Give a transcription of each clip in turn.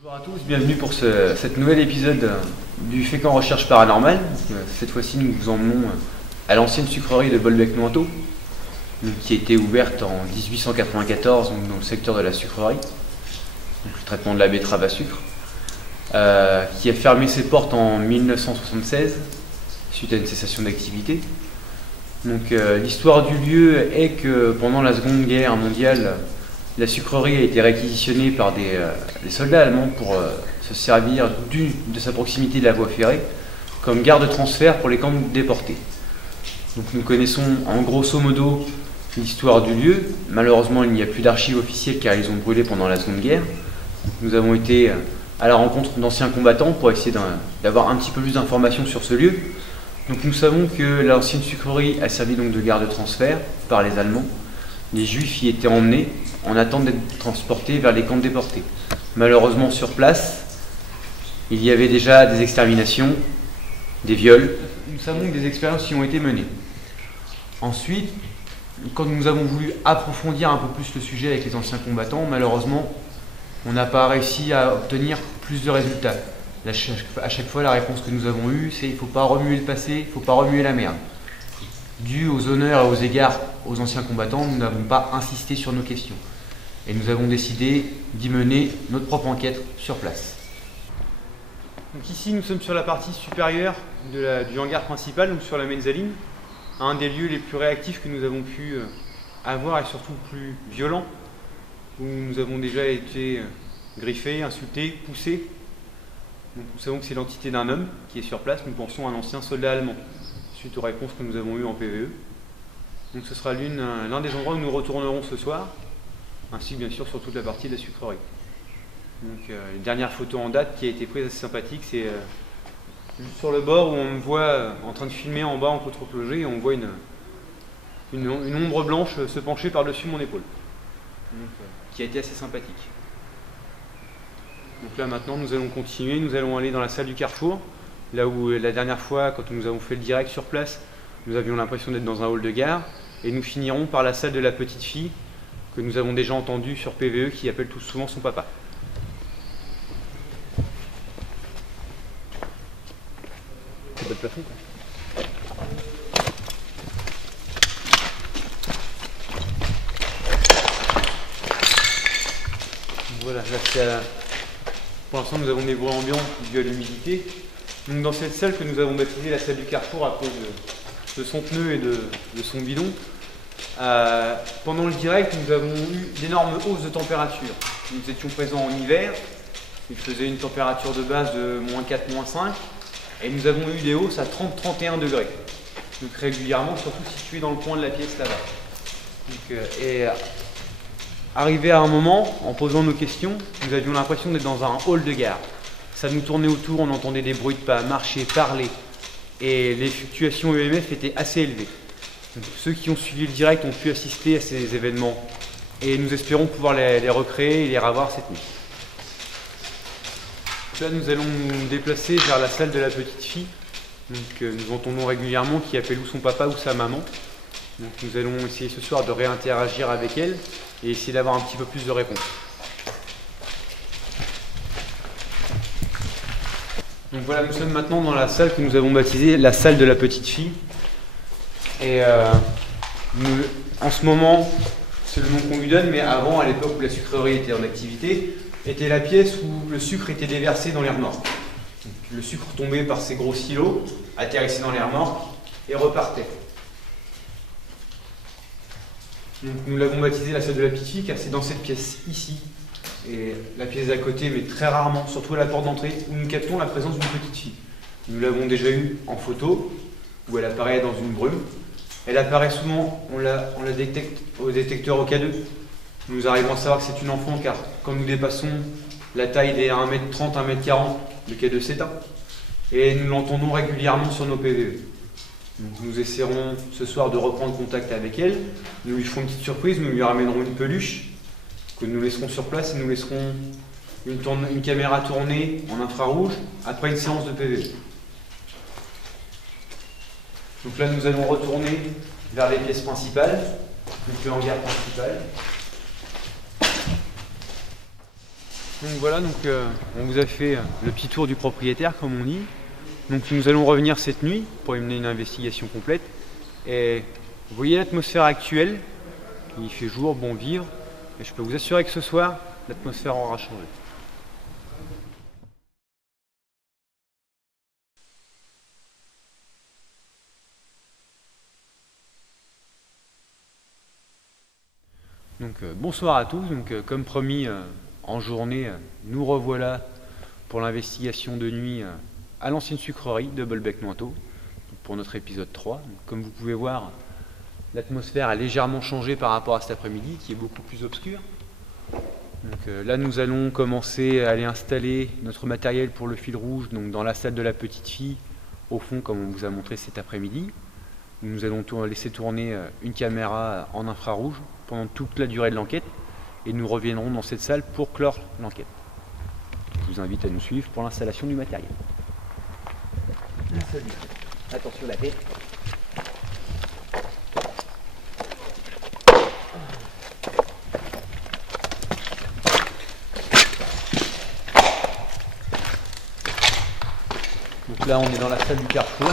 Bonjour à tous, bienvenue pour cet nouvel épisode du Fécamp Recherche Paranormale. Cette fois-ci, nous vous emmenons à l'ancienne sucrerie de Bolbec-Nointot, qui a été ouverte en 1894 donc dans le secteur de la sucrerie, donc le traitement de la betterave à sucre, qui a fermé ses portes en 1976 suite à une cessation d'activité. Donc l'histoire du lieu est que pendant la Seconde Guerre mondiale, la sucrerie a été réquisitionnée par des soldats allemands pour se servir de sa proximité de la voie ferrée comme gare de transfert pour les camps déportés. Donc nous connaissons en grosso modo l'histoire du lieu. Malheureusement, il n'y a plus d'archives officielles car ils ont brûlé pendant la Seconde Guerre. Nous avons été à la rencontre d'anciens combattants pour essayer d'avoir un petit peu plus d'informations sur ce lieu. Donc nous savons que l'ancienne sucrerie a servi donc de gare de transfert par les Allemands. Les Juifs y étaient emmenés en attente d'être transportés vers les camps déportés. Malheureusement, sur place, il y avait déjà des exterminations, des viols. Nous savons que des expériences y ont été menées. Ensuite, quand nous avons voulu approfondir un peu plus le sujet avec les anciens combattants, malheureusement, on n'a pas réussi à obtenir plus de résultats. À chaque fois, la réponse que nous avons eue, c'est il ne faut pas remuer le passé, il ne faut pas remuer la merde. Dû aux honneurs et aux égards aux anciens combattants, nous n'avons pas insisté sur nos questions. Et nous avons décidé d'y mener notre propre enquête sur place. Donc ici, nous sommes sur la partie supérieure du hangar principal, donc sur la mezzanine, un des lieux les plus réactifs que nous avons pu avoir et surtout plus violents, où nous avons déjà été griffés, insultés, poussés. Donc nous savons que c'est l'entité d'un homme qui est sur place, nous pensons à un ancien soldat allemand, suite aux réponses que nous avons eues en PVE. Donc ce sera l'un des endroits où nous retournerons ce soir, ainsi que bien sûr sur toute la partie de la sucrerie. Donc les dernières photos en date qui a été prise assez sympathique, c'est juste sur le bord où on me voit en train de filmer en bas en contre-plongée et on voit une ombre blanche se pencher par-dessus mon épaule, donc, qui a été assez sympathique. Donc là maintenant nous allons continuer, nous allons aller dans la salle du carrefour, là où la dernière fois quand nous avons fait le direct sur place, nous avions l'impression d'être dans un hall de gare, et nous finirons par la salle de la petite fille que nous avons déjà entendue sur PVE qui appelle tout souvent son papa. C'est pas de plafond quoi. Voilà, là c'est pour l'instant nous avons des bruits ambiants dus à l'humidité. Donc dans cette salle que nous avons baptisée la salle du carrefour à cause de son pneu et de son bidon, pendant le direct nous avons eu d'énormes hausses de température. Nous étions présents en hiver, il faisait une température de base de -4, -5 et nous avons eu des hausses à 30-31 degrés. Donc régulièrement, surtout situés dans le coin de la pièce là-bas. Arrivé à un moment, en posant nos questions, nous avions l'impression d'être dans un hall de gare. Ça nous tournait autour, on entendait des bruits de pas, marcher, parler. Et les fluctuations EMF étaient assez élevées. Donc, ceux qui ont suivi le direct ont pu assister à ces événements. Et nous espérons pouvoir les recréer et les revoir cette nuit. Là, nous allons nous déplacer vers la salle de la petite fille. Donc, nous entendons régulièrement qui appelle ou son papa ou sa maman. Donc, nous allons essayer ce soir de réinteragir avec elle et essayer d'avoir un petit peu plus de réponses. Donc voilà, nous sommes maintenant dans la salle que nous avons baptisée la salle de la petite fille. Et en ce moment, c'est le nom qu'on lui donne, mais avant, à l'époque où la sucrerie était en activité, était la pièce où le sucre était déversé dans les remorques. Donc, le sucre tombait par ces gros silos, atterrissait dans les remorques et repartait. Donc, nous l'avons baptisée la salle de la petite fille car c'est dans cette pièce ici et la pièce d'à côté, mais très rarement, surtout à la porte d'entrée, où nous captons la présence d'une petite fille. Nous l'avons déjà eue en photo, où elle apparaît dans une brume. Elle apparaît souvent, on la détecte au détecteur OK2. Nous arrivons à savoir que c'est une enfant, car quand nous dépassons la taille des 1m30, 1m40, le K2 s'éteint. Et nous l'entendons régulièrement sur nos PVE. Donc nous essaierons ce soir de reprendre contact avec elle. Nous lui ferons une petite surprise, nous lui ramènerons une peluche que nous laisserons sur place et nous laisserons une caméra tournée en infrarouge après une séance de PV. Donc là nous allons retourner vers les pièces principales, donc le hangar principal. Donc voilà, on vous a fait le petit tour du propriétaire comme on dit. Donc nous allons revenir cette nuit pour y mener une investigation complète. Et vous voyez l'atmosphère actuelle, il fait jour, bon vivre. Et je peux vous assurer que ce soir, l'atmosphère aura changé. Bonsoir à tous, comme promis en journée, nous revoilà pour l'investigation de nuit à l'ancienne sucrerie de Bolbec-Nointot pour notre épisode 3. Comme vous pouvez voir, l'atmosphère a légèrement changé par rapport à cet après-midi qui est beaucoup plus obscur. Là nous allons commencer à aller installer notre matériel pour le fil rouge dans la salle de la petite fille au fond comme on vous a montré cet après-midi. Nous allons laisser tourner une caméra en infrarouge pendant toute la durée de l'enquête et nous reviendrons dans cette salle pour clore l'enquête. Je vous invite à nous suivre pour l'installation du matériel. Attention la tête. Donc là on est dans la salle du carrefour.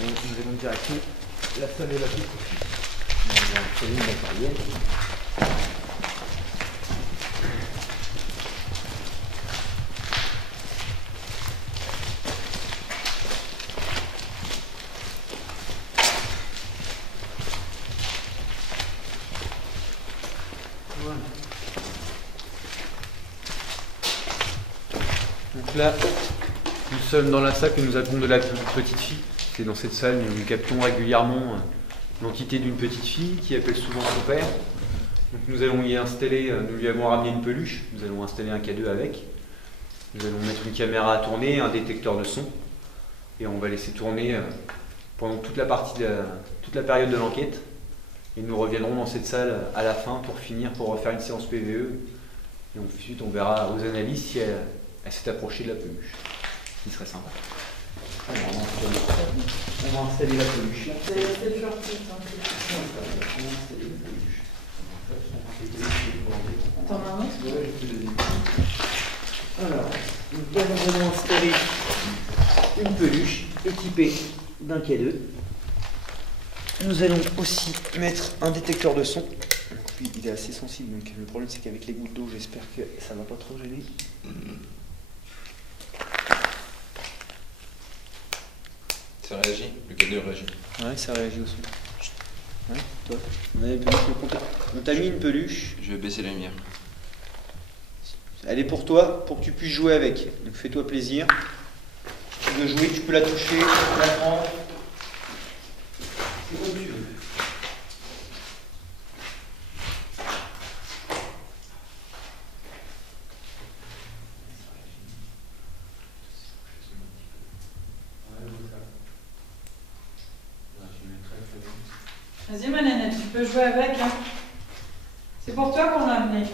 Et nous allons direction la salle de la petite fille. On va installer le matériel. Voilà. Donc là, nous sommes dans la salle que nous appelons de la petite fille. C'est dans cette salle où nous captons régulièrement l'entité d'une petite fille qui appelle souvent son père. Donc nous allons y installer, nous lui avons ramené une peluche, nous allons installer un K2 avec. Nous allons mettre une caméra à tourner, un détecteur de son. Et on va laisser tourner pendant toute la période de l'enquête. Et nous reviendrons dans cette salle à la fin pour finir, pour refaire une séance PVE. Et ensuite on verra aux analyses si elle s'est approchée de la peluche. Ce qui serait sympa. Alors, on va installer la peluche. C'est le shortcut. T'en as un autre ? Ouais, je peux le dire. Alors, nous allons installer une peluche équipée d'un K2. Nous allons aussi mettre un détecteur de son. Donc, lui, il est assez sensible, donc le problème c'est qu'avec les gouttes d'eau, j'espère que ça ne va pas trop gêner. Ça réagit, le K2 réagit. Ouais, ça réagit aussi. Ouais, toi, on t'a mis une peluche. Je vais baisser la lumière. Elle est pour toi, pour que tu puisses jouer avec. Donc fais-toi plaisir. Si tu veux jouer, tu peux la toucher, la prendre. C'est comme tu veux. Vas-y ma nénette, tu peux jouer avec. Hein. C'est pour toi qu'on l'a amené.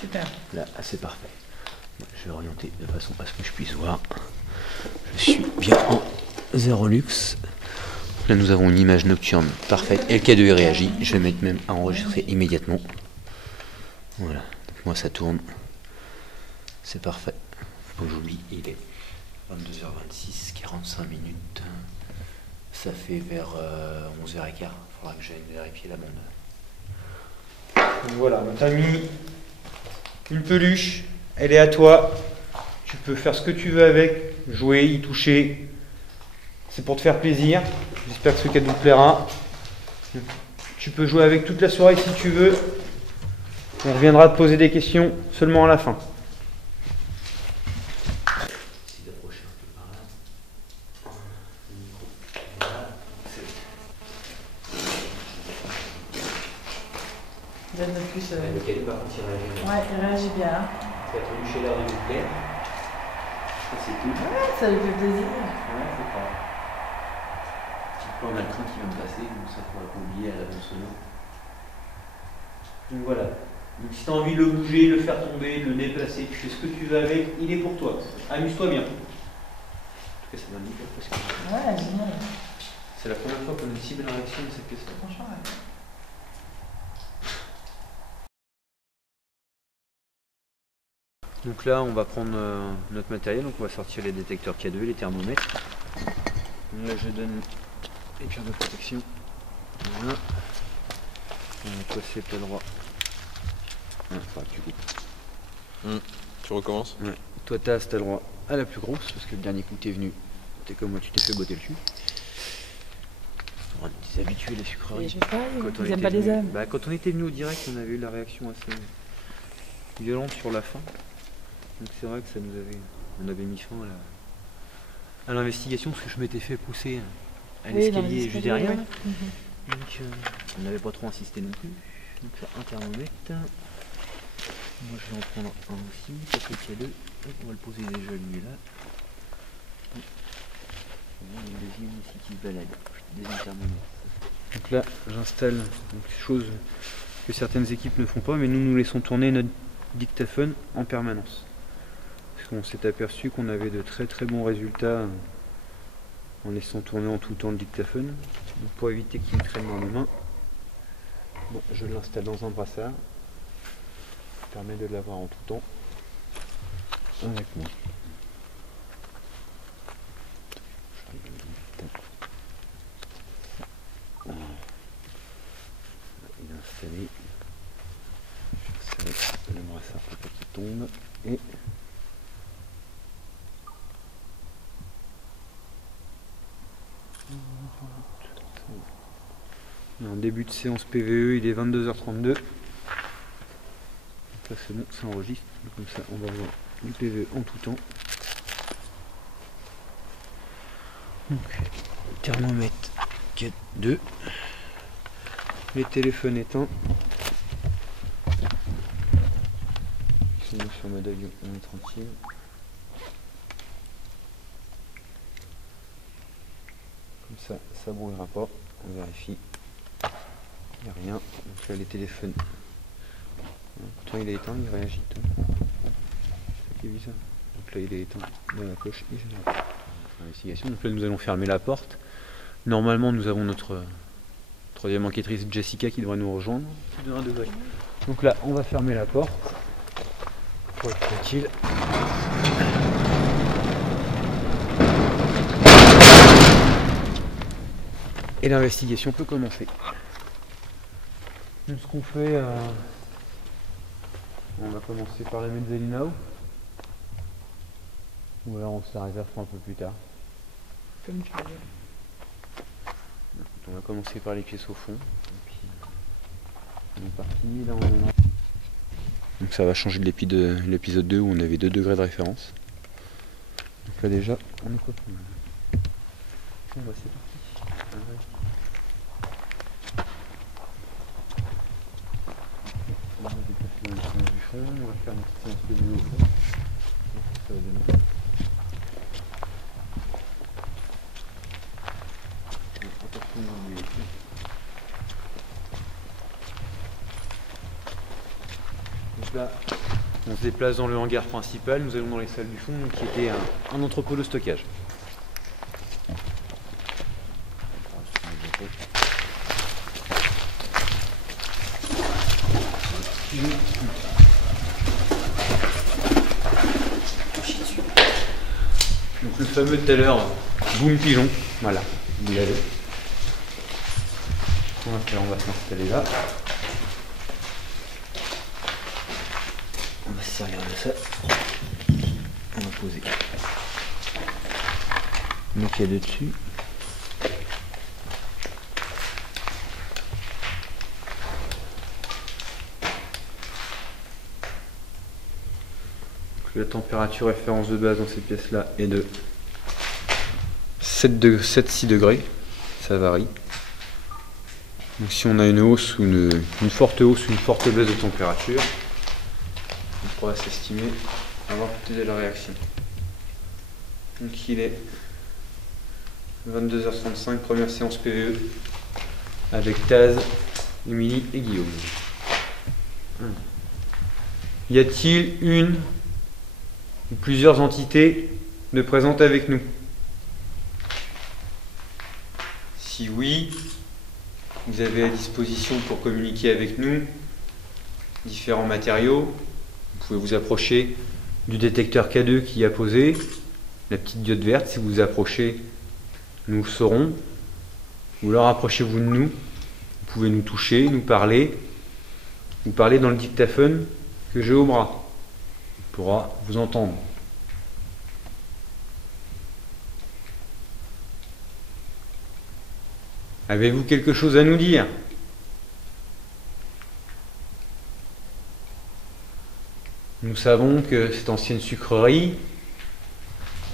Super. Là, c'est parfait. Je vais orienter de façon à ce que je puisse voir. Je suis bien en 0 luxe. Là, nous avons une image nocturne parfaite. Et le K2 réagit. Je vais mettre même à enregistrer immédiatement. Voilà. Donc, moi, ça tourne. C'est parfait. Faut pas que j'oublie. Il est 22h26, 45 minutes. Ça fait vers 11h15. Il faudra que j'aille vérifier la bande. Donc voilà, on t'a mis une peluche, elle est à toi. Tu peux faire ce que tu veux avec, jouer, y toucher. C'est pour te faire plaisir. J'espère que ce cadeau te plaira. Tu peux jouer avec toute la soirée si tu veux. On reviendra te poser des questions seulement à la fin. Donne plus. Le cadeau par contre il réagit bien. Ouais, il réagit bien. Tu as touché l'air du nucléaire. C'est tout. Ouais, ça lui fait plaisir. Ouais, c'est pas. On a le train qui vient de passer, donc ça pourra pas oublier à la bonne sono. Donc voilà. Donc si tu as envie de le bouger, le faire tomber, le déplacer, tu fais ce que tu veux avec, il est pour toi. Amuse-toi bien. En tout cas, ça donne nickel parce que Ouais, génial. c'est la première fois qu'on a une si belle réaction de cette pièce-là. Franchement, ouais. Donc là, on va prendre notre matériel, donc on va sortir les détecteurs K2, les thermomètres. Donc là, je donne les pierres de protection. Voilà. Toi, c'est pas le droit. Ah, faudra que tu coupes. Tu recommences? Ouais. Toi, t'as le droit à la plus grosse, parce que le dernier coup, t'es venu. T'es comme moi, tu t'es fait botter le cul. On est des habitués, les sucreries. Je sais pas, Quand on ils aiment était pas les venu- hommes. Bah, quand on était venu au direct, on avait eu la réaction assez violente sur la fin. Donc c'est vrai que ça nous avait, on avait mis fin à l'investigation parce que je m'étais fait pousser à l'escalier juste derrière. Ouais. Donc on n'avait pas trop insisté non plus. Donc ça, un thermomètre. Moi je vais en prendre un aussi, parce qu'il y a deux. Hop, on va le poser déjà lui là. Il y a une deuxième ici qui se balade. Deuxième thermomètre. Donc là j'installe une chose que certaines équipes ne font pas, mais nous laissons tourner notre dictaphone en permanence. Parce qu'on s'est aperçu qu'on avait de très très bons résultats en laissant tourner en tout temps le dictaphone. Donc pour éviter qu'il me traîne dans les mains, bon, je l'installe dans un brassard. Ça permet de l'avoir en tout temps avec moi. Voilà. Il est installé. Je vais serrer le brassard pour pas qu'il tombe. Et en début de séance PVE, il est 22h32. Donc là c'est bon, ça enregistre. Donc comme ça on va avoir du PVE en tout temps. Donc, thermomètre 4.2. Les téléphones éteints. Sinon sur mode avion on est tranquille. Comme ça, ça brouillera pas. On vérifie. Il n'y a rien. Donc là les téléphones. Pourtant il est éteint, il réagit. C'est ça qui est bizarre. Donc là il est éteint dans la poche et général. Investigation. Donc là nous allons fermer la porte. Normalement nous avons notre troisième enquêtrice Jessica qui devrait nous rejoindre. Donc là on va fermer la porte. Pour être tranquille. Et l'investigation peut commencer. Donc ce qu'on fait, on va commencer par la Mezzalinao. Ou alors on se la réserve pour un peu plus tard. Comme tu veux. On va commencer par les pièces au fond. Et puis, on est parti, là on est... Donc ça va changer de l'épisode 2 où on avait 2 degrés de référence. Donc là déjà, on est pas trop mal. Bon bah c'est parti. On va déplacer dans le sens du fond, on va faire une petite séance de vidéo au fond. Ça va donner. Attention dans les ici. Donc là, on se déplace dans le hangar principal, nous allons dans les salles du fond qui était un entrepôt de stockage. Donc le fameux tout à l'heure, boom pigeon, voilà, vous l'avez. On va s'installer là. On va se servir de ça. On va poser. Donc il y a deux dessus. La température référence de base dans ces pièces là est de 7-6 degrés, ça varie. Donc si on a une hausse ou une forte hausse ou une forte baisse de température, on pourra s'estimer avoir peut-être de la réaction. Donc il est 22h35, première séance PVE avec Taz, Émilie et Guillaume. Y a-t-il une ou plusieurs entités de présentes avec nous? Si oui, vous avez à disposition pour communiquer avec nous différents matériaux. Vous pouvez vous approcher du détecteur K2 qui y a posé, la petite diode verte. Si vous vous approchez, nous le saurons. Ou alors approchez-vous de nous. Vous pouvez nous toucher, nous parler. Vous parlez dans le dictaphone que j'ai au bras. On pourra vous entendre. Avez-vous quelque chose à nous dire? Nous savons que cette ancienne sucrerie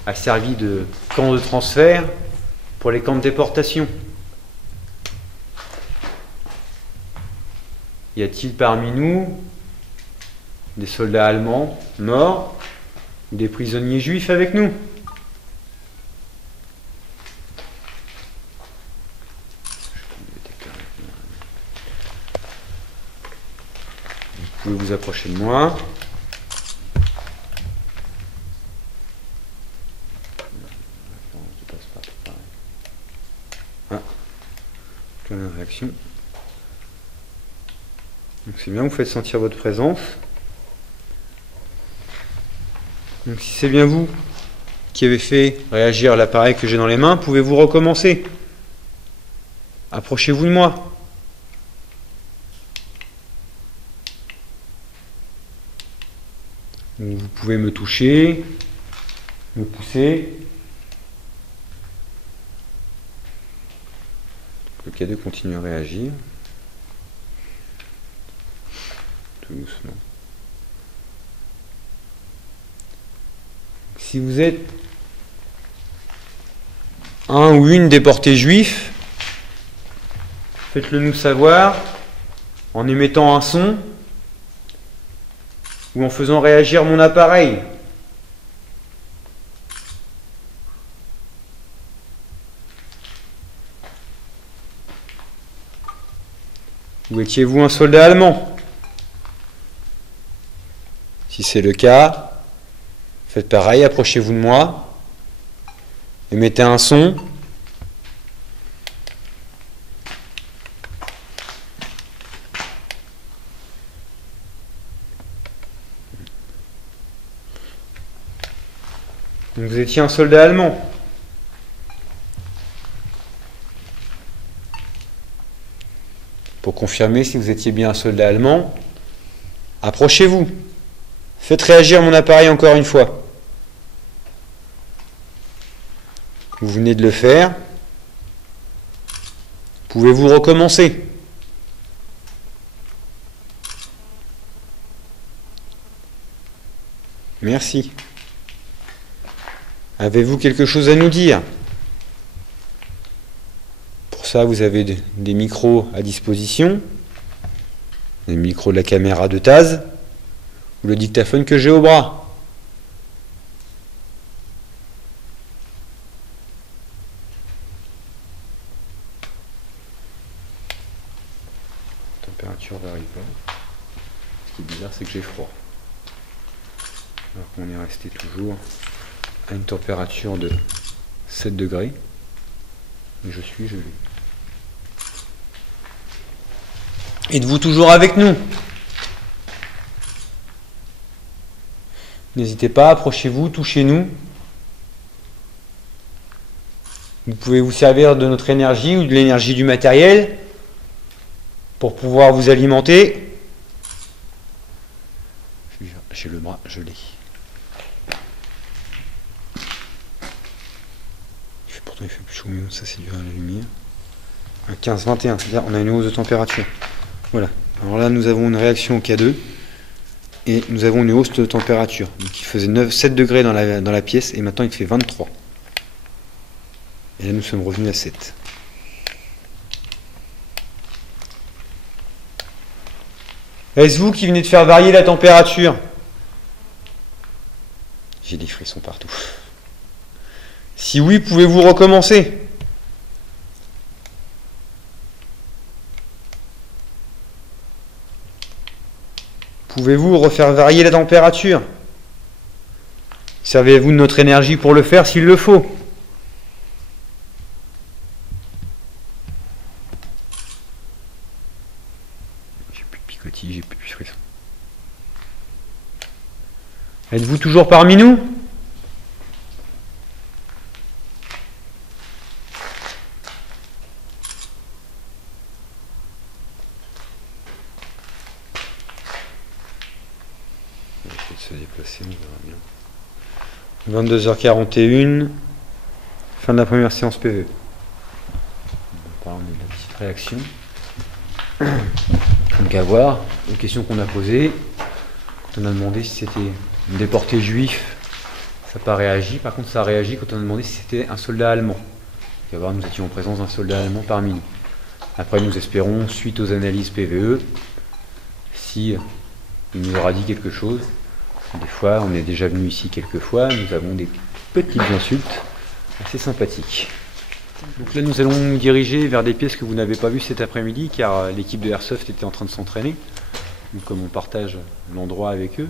a servi de camp de transfert pour les camps de déportation. Y a-t-il parmi nous des soldats allemands morts ou des prisonniers juifs avec nous? Vous pouvez vous approcher de moi. Ah, plein de réaction. Donc c'est bien, vous faites sentir votre présence. Donc si c'est bien vous qui avez fait réagir l'appareil que j'ai dans les mains, pouvez-vous recommencer? Approchez-vous de moi. Vous pouvez me toucher, me pousser. Le K2 continue à réagir. Tout doucement. Si vous êtes un ou une déporté juif, faites-le nous savoir en émettant un son ou en faisant réagir mon appareil. Ou étiez-vous un soldat allemand? Si c'est le cas, faites pareil, approchez-vous de moi, émettez un son. Vous étiez un soldat allemand. Pour confirmer si vous étiez bien un soldat allemand, approchez-vous. Faites réagir mon appareil encore une fois. Vous venez de le faire. Pouvez-vous recommencer? Merci. Avez-vous quelque chose à nous dire? Pour ça, vous avez des micros à disposition, les micros de la caméra de Taz, ou le dictaphone que j'ai au bras. La température varie pas. Ce qui est bizarre, c'est que j'ai froid. Alors qu'on est resté toujours à une température de 7 degrés. Et je suis gelé. Êtes-vous toujours avec nous? N'hésitez pas, approchez-vous, touchez-nous. Vous pouvez vous servir de notre énergie ou de l'énergie du matériel pour pouvoir vous alimenter. J'ai le bras gelé. Pourtant il fait plus chaud, mais ça c'est dû à la lumière. À 15-21, c'est-à-dire on a une hausse de température. Voilà. Alors là nous avons une réaction au K2 et nous avons une hausse de température. Donc il faisait 7 degrés dans la pièce et maintenant il fait 23. Et là nous sommes revenus à 7. Est-ce vous qui venez de faire varier la température? J'ai des frissons partout. Si oui, pouvez-vous recommencer? Pouvez-vous refaire varier la température? Servez-vous de notre énergie pour le faire s'il le faut? J'ai plus de picotis, j'ai plus de frisson. Êtes-vous toujours parmi nous? Se déplacer, on verra bien. 22h41, fin de la première séance PVE. On parle de la petite réaction. Donc à voir, les questions qu'on a posées, quand on a demandé si c'était un déporté juif, ça n'a pas réagi. Par contre, ça a réagi quand on a demandé si c'était un soldat allemand. Donc à voir, nous étions en présence d'un soldat allemand parmi nous. Après, nous espérons, suite aux analyses PVE, si il nous aura dit quelque chose. Des fois, on est déjà venu ici quelques fois, nous avons des petites insultes assez sympathiques. Donc là, nous allons nous diriger vers des pièces que vous n'avez pas vues cet après-midi, car l'équipe de Airsoft était en train de s'entraîner. Donc comme on partage l'endroit avec eux.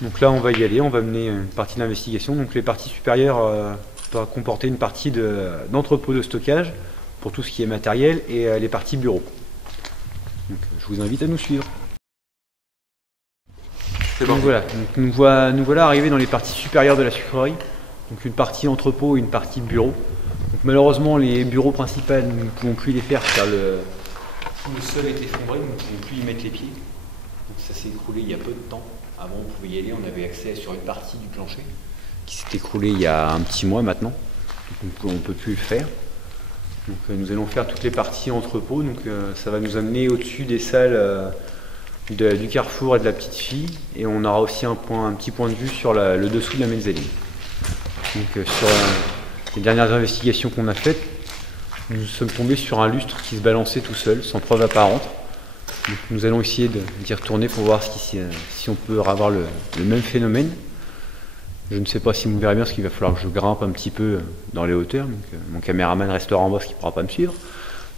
Donc là, on va y aller, on va mener une partie de l'investigation. Donc les parties supérieures doivent comporter une partie d'entrepôt de stockage pour tout ce qui est matériel et les parties bureaux. Donc je vous invite à nous suivre. Donc voilà, nous voilà arrivés dans les parties supérieures de la sucrerie, donc une partie entrepôt et une partie bureau. Donc malheureusement, les bureaux principaux, nous ne pouvons plus les faire car le sol est effondré, nous ne pouvons plus y mettre les pieds. Donc ça s'est écroulé il y a peu de temps. Avant, on pouvait y aller, on avait accès sur une partie du plancher qui s'est écroulé il y a un petit mois maintenant. Donc on ne peut plus le faire. Donc nous allons faire toutes les parties entrepôt, donc ça va nous amener au-dessus des salles du carrefour et de la petite fille, et on aura aussi un petit point de vue sur le dessous de la mezzanine. Donc sur les dernières investigations qu'on a faites, nous sommes tombés sur un lustre qui se balançait tout seul, sans preuve apparente. Donc nous allons essayer d'y retourner pour voir si on peut avoir le même phénomène. Je ne sais pas si vous me verrez bien, parce qu'il va falloir que je grimpe un petit peu dans les hauteurs. Donc mon caméraman restera en bas, parce qu'il ne pourra pas me suivre.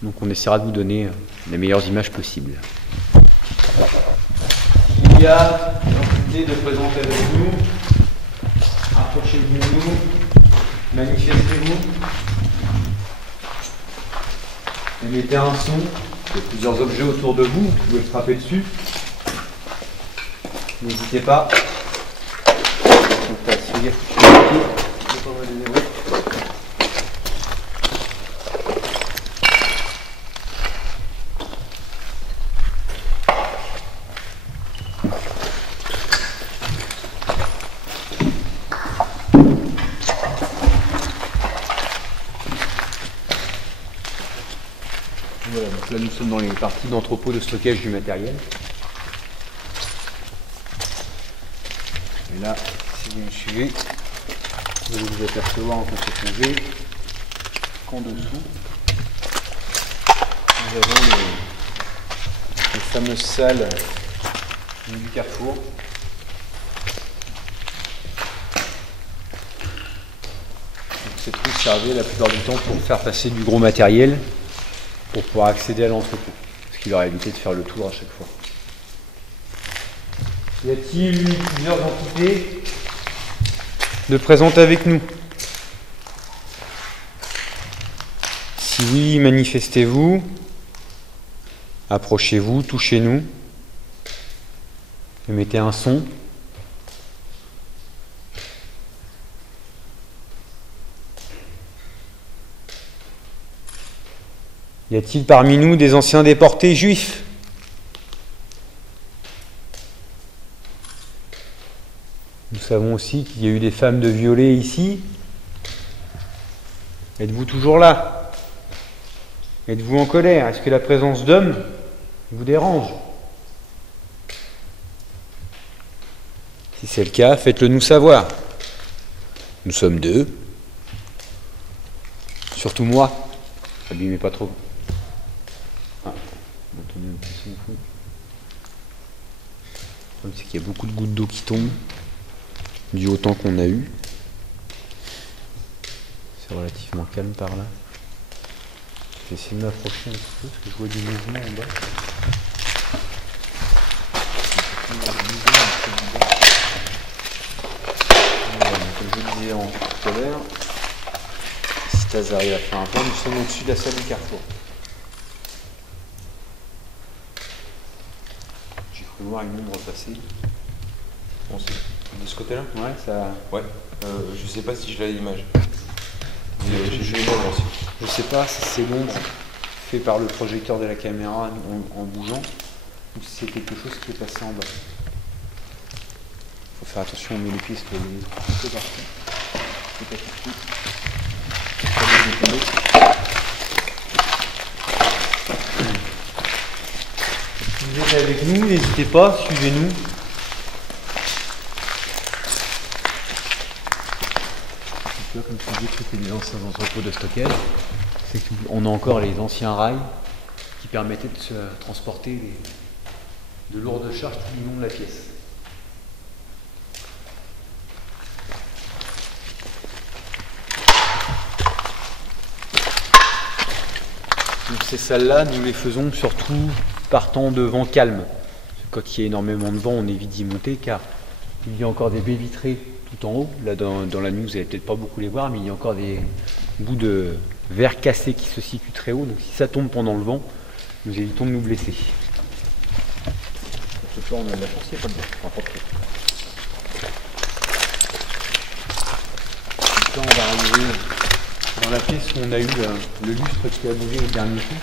Donc on essaiera de vous donner les meilleures images possibles. Il y a l'entité de présenter avec nous. Approchez-vous de nous. Manifestez-vous. Émettez un son. Il y a plusieurs objets autour de vous. Vous pouvez frapper dessus. N'hésitez pas. Voilà, donc là nous sommes dans les parties d'entrepôt de stockage du matériel. Et là, si vous me suivez, vous allez vous apercevoir en contre-plongée qu'en dessous, nous avons les fameuses salles du carrefour. Donc, ces trous servaient la plupart du temps pour faire passer du gros matériel pour pouvoir accéder à l'entrepôt, ce qui leur a évité de faire le tour à chaque fois. Y a-t-il plusieurs entités de présentes avec nous? Si oui, manifestez-vous, approchez-vous, touchez-nous, émettez un son. Y a-t-il parmi nous des anciens déportés juifs? Nous savons aussi qu'il y a eu des femmes de violées ici. Êtes-vous toujours là? Êtes-vous en colère? Est-ce que la présence d'hommes vous dérange? Si c'est le cas, faites-le nous savoir. Nous sommes deux. Surtout moi. Abîmez pas trop. Ah, on va tourner un petit son au fond. Le problème, c'est qu'il y a beaucoup de gouttes d'eau qui tombent, dû au temps qu'on a eu. C'est relativement calme par là. Je vais essayer de m'approcher un petit peu parce que je vois du mouvement en bas. Comme je le disais tout à l'heure, si Taz arrive à faire un plan, nous sommes au-dessus de la salle du carrefour. J'ai cru voir une ombre passer. Bon, c'est de ce côté-là? Ouais, ça. Ouais. Je sais pas si je l'ai à l'image. J'ai Je vu l'ombre aussi. ne sais pas si c'est l'ombre fait par le projecteur de la caméra en bougeant ou si c'est quelque chose qui est passé en bas. Il faut faire attention, on met les pieds parce qu'il y a des peu partout. C'est pas partout. Ça va décoller. Si vous êtes avec nous, n'hésitez pas, suivez-nous. Comme tu dis, c'était des anciens entrepôts de stockage. On a encore les anciens rails qui permettaient de se transporter de lourdes charges tout le long de la pièce. Donc ces salles-là, nous les faisons surtout partant de vent calme. Quand il y a énormément de vent, on évite d'y monter car il y a encore des baies vitrées tout en haut. Là, dans la nuit, vous n'allez peut-être pas beaucoup les voir, mais il y a encore des bouts de verre cassé qui se situent très haut. Donc si ça tombe pendant le vent, nous évitons de nous blesser. Ce soir, on a de la chance, il n'y a pas de vent. Enfin, pas trop. Donc là, on va arriver dans la pièce où on a eu le lustre qui a bougé au dernier coup.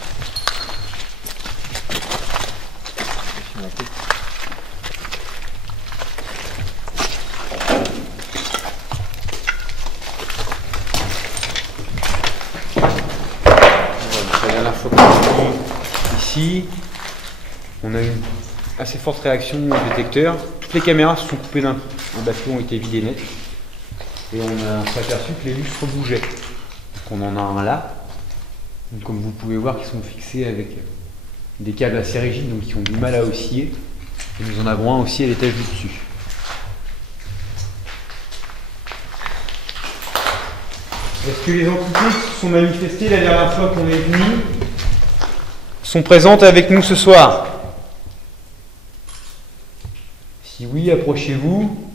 Ici, on a une assez forte réaction au détecteur. Toutes les caméras se sont coupées d'un coup. Les batteries ont été vidées net. Et on s'est aperçu que les lustres bougeaient. Donc on en a un là. Donc comme vous pouvez voir, qui sont fixés avec des câbles assez rigides, donc qui ont du mal à osciller. Et nous en avons un aussi à l'étage du dessus. Est-ce que les entités qui se sont manifestées la dernière fois qu'on est venu sont présentes avec nous ce soir? Si oui, approchez-vous.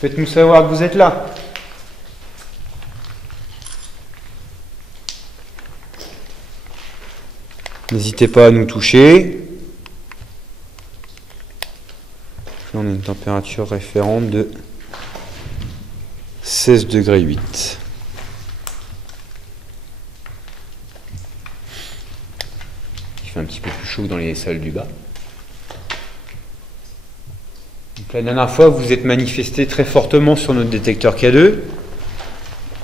Faites-nous savoir que vous êtes là. N'hésitez pas à nous toucher. Là, on a une température référente de 16,8 degrés. Il fait un petit peu plus chaud dans les salles du bas. Donc, la dernière fois, vous êtes manifesté très fortement sur notre détecteur K2.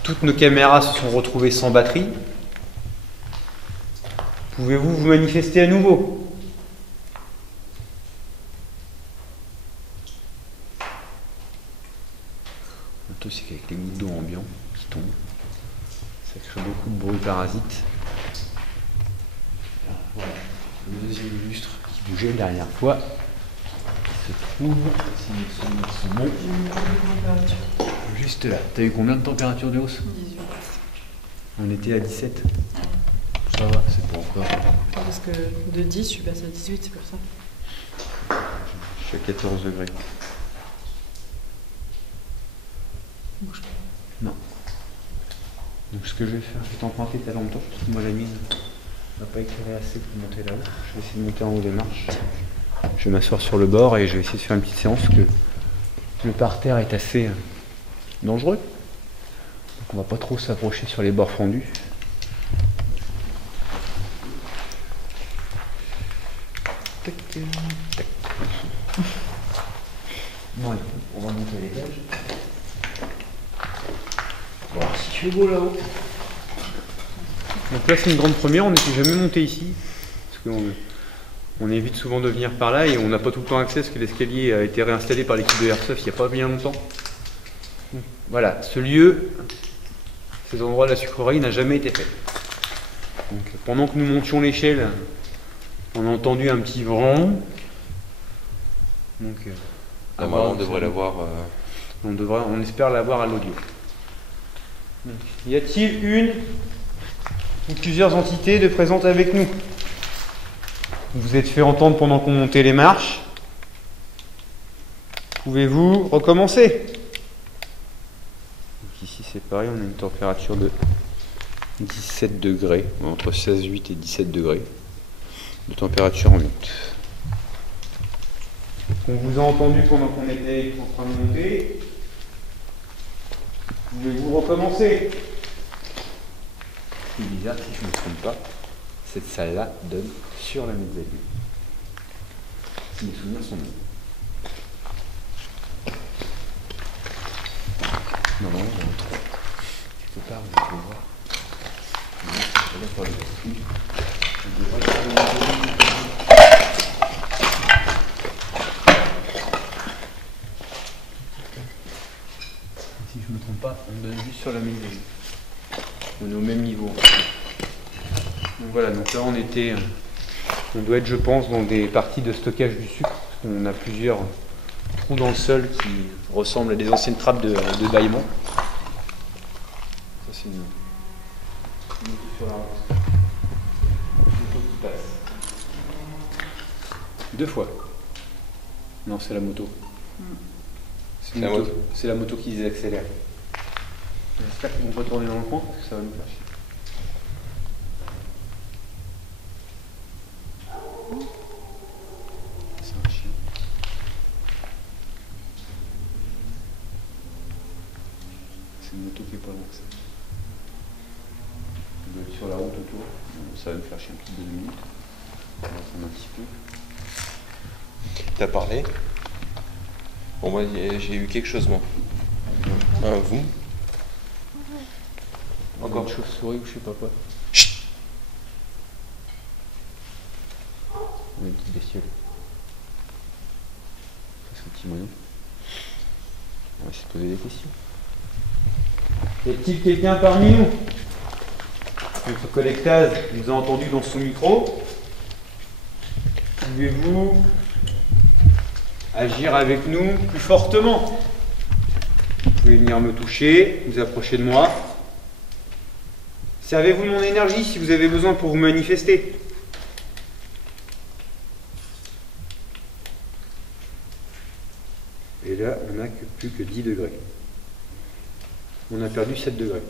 Toutes nos caméras se sont retrouvées sans batterie. Pouvez-vous vous manifester à nouveau? Le tout, c'est qu'avec les gouttes d'eau ambiant qui tombent, ça crée beaucoup de bruit parasite. Voilà, le deuxième lustre qui bougeait la dernière fois, qui se trouve, si mes souvenirs sont bons, juste là. T'as eu combien de température de hausse? 18. On était à 17. Ça va, c'est pas encore. Parce que de 10, je suis passée à 18, c'est pour ça. Je suis à 14 degrés. Bouge pas. Non. Donc ce que je vais faire, je vais t'emprunter ta lampe torche, parce que moi la mienne n'a pas éclairé assez pour monter là-haut. Je vais essayer de monter en haut des marches. Je vais m'asseoir sur le bord et je vais essayer de faire une petite séance que le parterre est assez dangereux. Donc on va pas trop s'approcher sur les bords fendus. Tac, tac. Bon, allez, on va monter à l'étage. Bon, si tu es beau là-haut. Donc là, c'est une grande première. On n'était jamais monté ici. Parce qu'on évite souvent de venir par là et on n'a pas tout le temps accès parce que l'escalier a été réinstallé par l'équipe de Airsoft il n'y a pas bien longtemps. Donc, voilà, ce lieu, cet endroit de la sucrerie n'a jamais été fait. Donc, pendant que nous montions l'échelle, on a entendu un petit vent. Donc, Normalement, on devrait l'avoir. on espère l'avoir à l'audio. Donc, y a-t-il une ou plusieurs entités de présentes avec nous? Vous vous êtes fait entendre pendant qu'on montait les marches. Pouvez-vous recommencer? Donc ici c'est pareil, on a une température de 17 degrés, entre 16,8 et 17 degrés de température ambiante. On vous a entendu pendant qu'on était en train de monter. Pouvez-vous recommencer? C'est bizarre, si je ne me trompe pas, cette salle-là donne sur la mezzanine. Si mes souvenirs sont bons. Normalement, j'en ai trois. Quelque part, vous pouvez voir. On devrait faire le mezzanine. Si je ne me trompe pas, on donne juste sur la mezzanine. On est au même niveau. Donc voilà, donc là on doit être, je pense, dans des parties de stockage du sucre. Parce qu'on a plusieurs trous dans le sol qui ressemblent à des anciennes trappes de bâillement. Ça c'est une moto sur la route. Une moto qui passe. 2 fois. Non, c'est la moto. C'est la moto qui désaccélère. J'espère qu'ils vont pas tourner dans le coin parce que ça va nous faire chier. C'est un chien. C'est une moto qui est pas loin que ça. On doit être sur la route autour. Ça va nous faire chier un petit 2 minutes. On va attendre un petit peu. T'as parlé? Bon, moi j'ai eu quelque chose, moi. Vous? Encore une chauve-souris ou je sais pas quoi. Chut. On a une petite bestiole. Ça c'est un petit moyen. On va essayer de poser des questions. Y a-t-il quelqu'un parmi nous? Notre collègue Taz nous a entendu dans son micro. Pouvez-vous agir avec nous plus fortement? Vous pouvez venir me toucher, vous approcher de moi. Servez-vous de mon énergie si vous avez besoin pour vous manifester. Et là, on n'a plus que 10 degrés. On a perdu 7 degrés.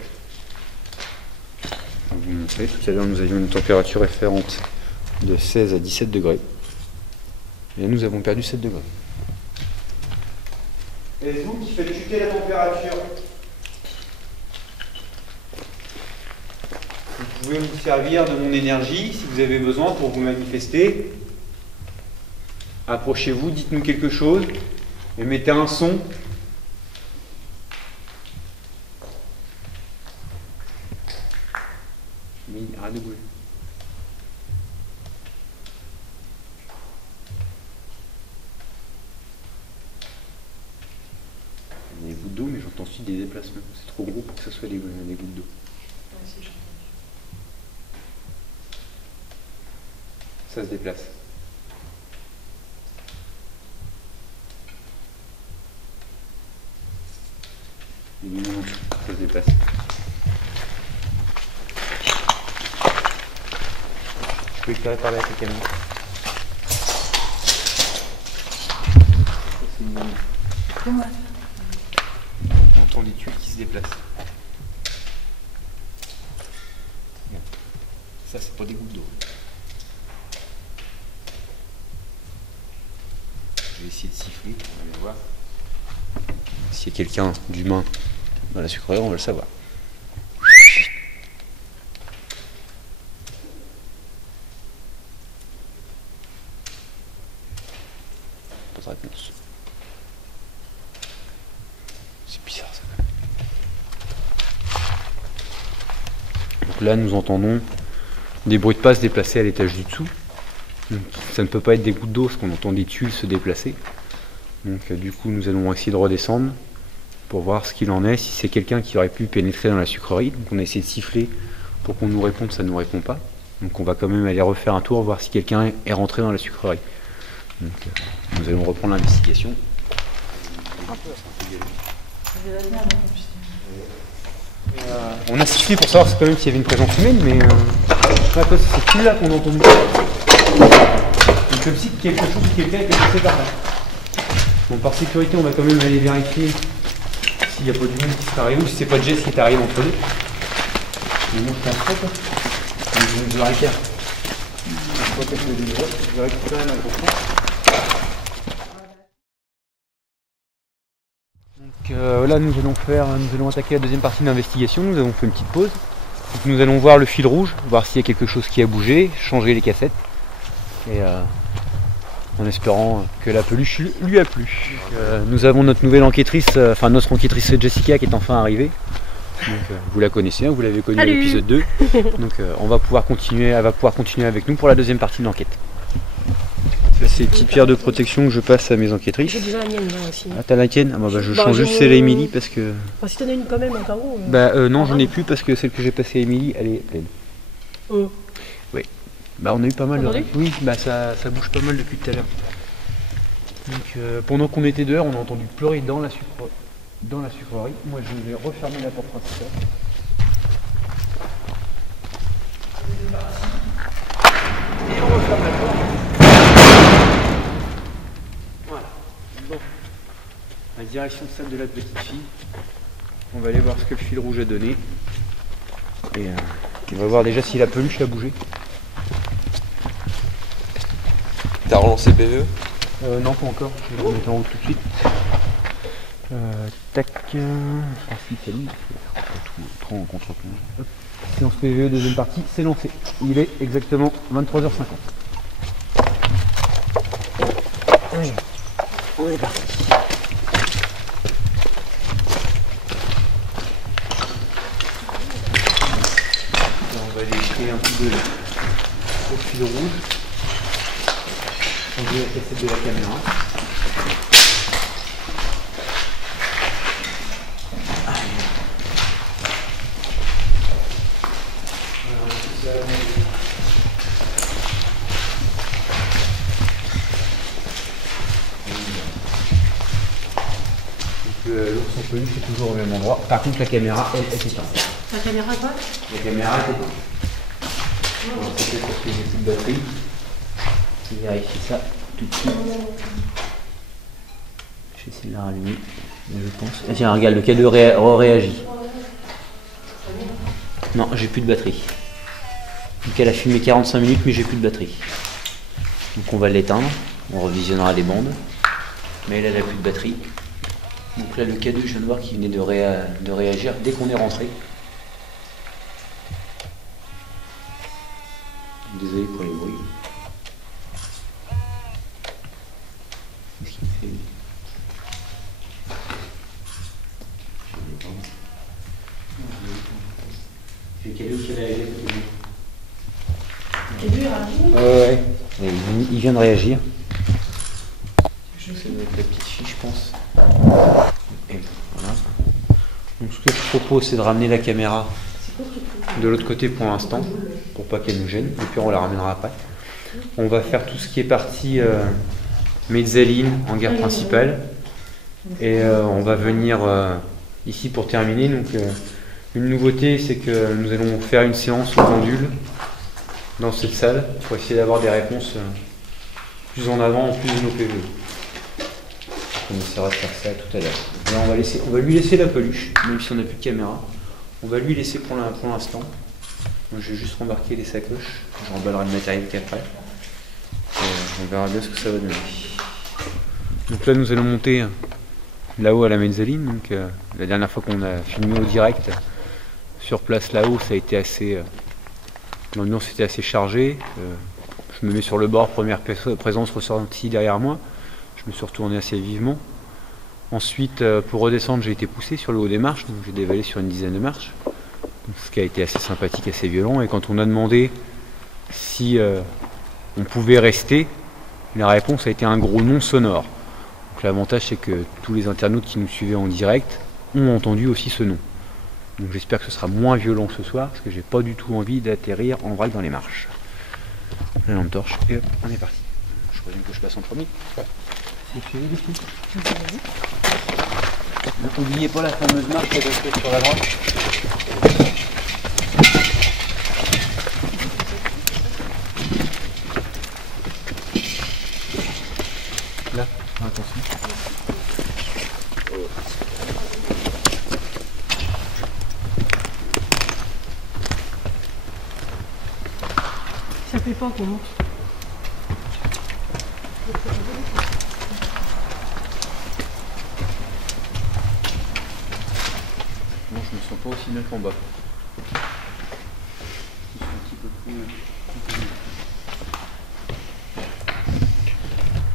Je vais vous montrer. Tout à l'heure, nous avions une température référente de 16 à 17 degrés. Et là, nous avons perdu 7 degrés. Est-ce vous qui faites chuter la température? Vous pouvez vous servir de mon énergie si vous avez besoin pour vous manifester. Approchez-vous, dites-nous quelque chose et mettez un son. Mais arrête de bouger. Il y a des gouttes d'eau, mais j'entends aussi des déplacements. C'est trop gros pour que ce soit des gouttes d'eau. Ça se déplace. Et non, ça se déplace. Je peux éclairer par là avec la caméra. C'est une... Comment? On entend des tuiles qui se déplacent. Bon. Ça, c'est pas des gouttes d'eau. Je vais essayer de siffler, on va voir. S'il y a quelqu'un d'humain dans la sucrerie, on va le savoir. Pas de réponse. C'est bizarre ça. Donc là, nous entendons des bruits de pas se déplacer à l'étage du dessous. Donc, ça ne peut pas être des gouttes d'eau parce qu'on entend des tuiles se déplacer. Donc du coup nous allons essayer de redescendre pour voir ce qu'il en est, si c'est quelqu'un qui aurait pu pénétrer dans la sucrerie. Donc on a essayé de siffler pour qu'on nous réponde, ça ne nous répond pas. Donc on va quand même aller refaire un tour, voir si quelqu'un est rentré dans la sucrerie. Donc nous allons reprendre l'investigation. On a sifflé pour savoir quand même s'il y avait une présence humaine, mais c'est plus là qu'on a entendu. C'est comme si quelque chose, quelqu'un était passé par là. Bon, par sécurité, on va quand même aller vérifier s'il n'y a pas du monde qui serait arrivé ou si c'est pas Jess qui est arrivé entre nous. Mais moi je pense pas, quoi. Je vais arrêter. Je vais récupérer ma gros plan. Donc là nous allons attaquer la deuxième partie de l'investigation. Nous avons fait une petite pause. Donc, nous allons voir le fil rouge, voir s'il y a quelque chose qui a bougé, changer les cassettes. Et en espérant que la peluche lui a plu. Nous avons notre nouvelle enquêtrice, notre enquêtrice Jessica qui est enfin arrivée. Donc, vous la connaissez, hein, vous l'avez connue à l'épisode 2. Donc elle va pouvoir continuer avec nous pour la deuxième partie de l'enquête. Ça, c'est les petites pierres de protection que je passe à mes enquêtrices. J'ai déjà la mienne là aussi. Ah, t'as la tienne? Je change juste celle à Émilie parce que... si t'en as une quand même en cas où... non, j'en ai plus parce que celle que j'ai passée à Émilie, elle est pleine. Oui. On a eu pas mal de... Oui, ça bouge pas mal depuis tout à l'heure. Donc pendant qu'on était dehors, on a entendu pleurer dans la sucrerie. Moi je vais refermer la porte principale. Et on referme la porte. Voilà. Bon. La direction de salle de la petite fille. On va aller voir ce que le fil rouge a donné. Et on va voir déjà si la peluche a bougé. T'as relancé PVE? Non, pas encore. Je vais le remettre en route tout de suite. Tac. Si c'est lui. Trop en contre-plonge. Séance PVE, deuxième partie, c'est lancé. Il est exactement 23h50. Allez, on est parti. Là, on va aller créer un peu de au fil rouge. On va cassette de la caméra. L'ours en peluche est toujours au même endroit. Par contre, la caméra, elle est éteinte. La caméra quoi? La caméra est éteinte. C'est peut-être parce que j'ai plus de batterie. Je vais vérifier ça tout de suite. Je vais essayer de la rallumer, je pense. Ah tiens, regarde, le cadeau réagit. Non, j'ai plus de batterie. Donc elle a filmé 45 minutes, mais j'ai plus de batterie. Donc on va l'éteindre. On revisionnera les bandes. Mais elle n'a plus de batterie. Donc là, le K2, je viens de voir qu'il venait de réagir dès qu'on est rentré. Désolé pour les bruits. Qu'est-ce qu'il fait lui? J'ai K2 qui réagit à côté de moi. Ouais. Il vient de réagir. C'est notre petite fille, je pense. Et voilà. Donc ce que je propose, c'est de ramener la caméra de l'autre côté pour l'instant, pour pas qu'elle nous gêne, et puis on la ramènera après. On va faire tout ce qui est partie mezzanine, hangar principal, et on va venir ici pour terminer. Donc une nouveauté, c'est que nous allons faire une séance au pendule dans cette salle pour essayer d'avoir des réponses plus en avant, en plus de nos PVE. On essaiera de faire ça tout à l'heure. Là, on va lui laisser la peluche, même si on n'a plus de caméra. On va lui laisser pour l'instant. Je vais juste rembarquer les sacoches. Je remballerai le matériel qu'après. On verra bien ce que ça va donner. Donc là, nous allons monter là-haut à la mezzanine. Donc la dernière fois qu'on a filmé au direct, sur place là-haut, ça a été assez. L'ambiance était assez chargée. Je me mets sur le bord, première présence ressortie derrière moi. Je me suis retourné assez vivement. Ensuite, pour redescendre, j'ai été poussé sur le haut des marches, donc j'ai dévalé sur une dizaine de marches. Donc, ce qui a été assez sympathique, assez violent. Et quand on a demandé si on pouvait rester, la réponse a été un gros non sonore. Donc l'avantage, c'est que tous les internautes qui nous suivaient en direct ont entendu aussi ce nom. Donc j'espère que ce sera moins violent ce soir, parce que j'ai pas du tout envie d'atterrir en vrac dans les marches. La lampe torche, et hop, on est parti. Je présume que je passe en premier. Ouais. N'oubliez pas la fameuse marque qui doit être sur la droite. Là, attention. Ça fait pas comment? Moi je me sens pas aussi bien qu'en bas. Je suis un petit peu plus...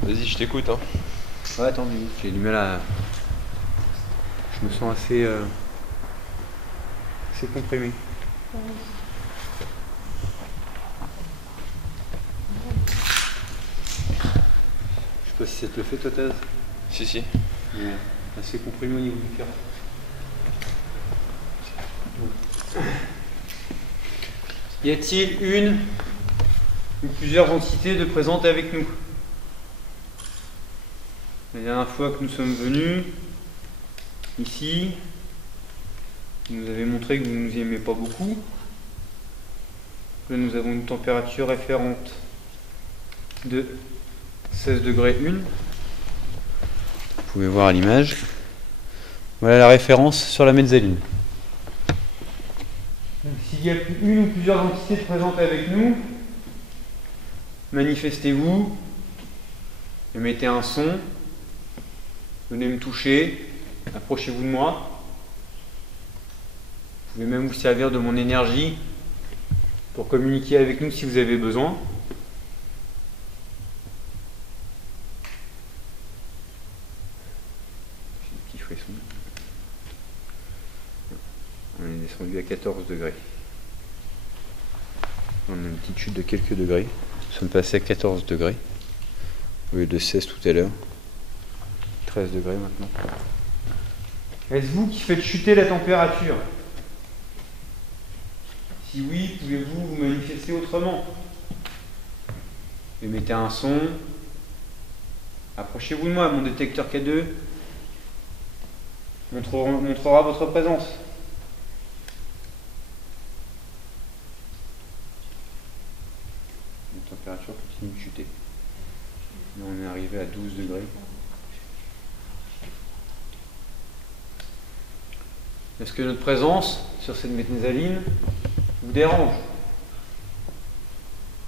Vas-y, je t'écoute. Hein. Ouais, attends, j'ai du mal à... Je me sens assez comprimé. Je sais pas si ça te le fait toi, Taz. Si, si. Mais assez comprimé au niveau du cœur. Y a-t-il une ou plusieurs entités de présentes avec nous? La dernière fois que nous sommes venus, ici, vous nous avez montré que vous ne nous aimez pas beaucoup. Là, nous avons une température référente de 16 degrés 1. Vous pouvez voir à l'image. Voilà la référence sur la mezzaline. S'il y a une ou plusieurs entités présentes avec nous, manifestez-vous, émettez un son, venez me toucher, approchez-vous de moi. Vous pouvez même vous servir de mon énergie pour communiquer avec nous si vous avez besoin. Petit frisson. On est descendu à 14 degrés. On a une petite chute de quelques degrés. Nous sommes passés à 14 degrés au lieu de 16 tout à l'heure. 13 degrés maintenant. Est-ce vous qui faites chuter la température? Si oui, pouvez-vous vous manifester autrement? Émettez un son. Approchez-vous de moi, mon détecteur K2 montrera votre présence. La température continue de chuter. Là, on est arrivé à 12 degrés. Est-ce que notre présence sur cette mezzaline vous dérange?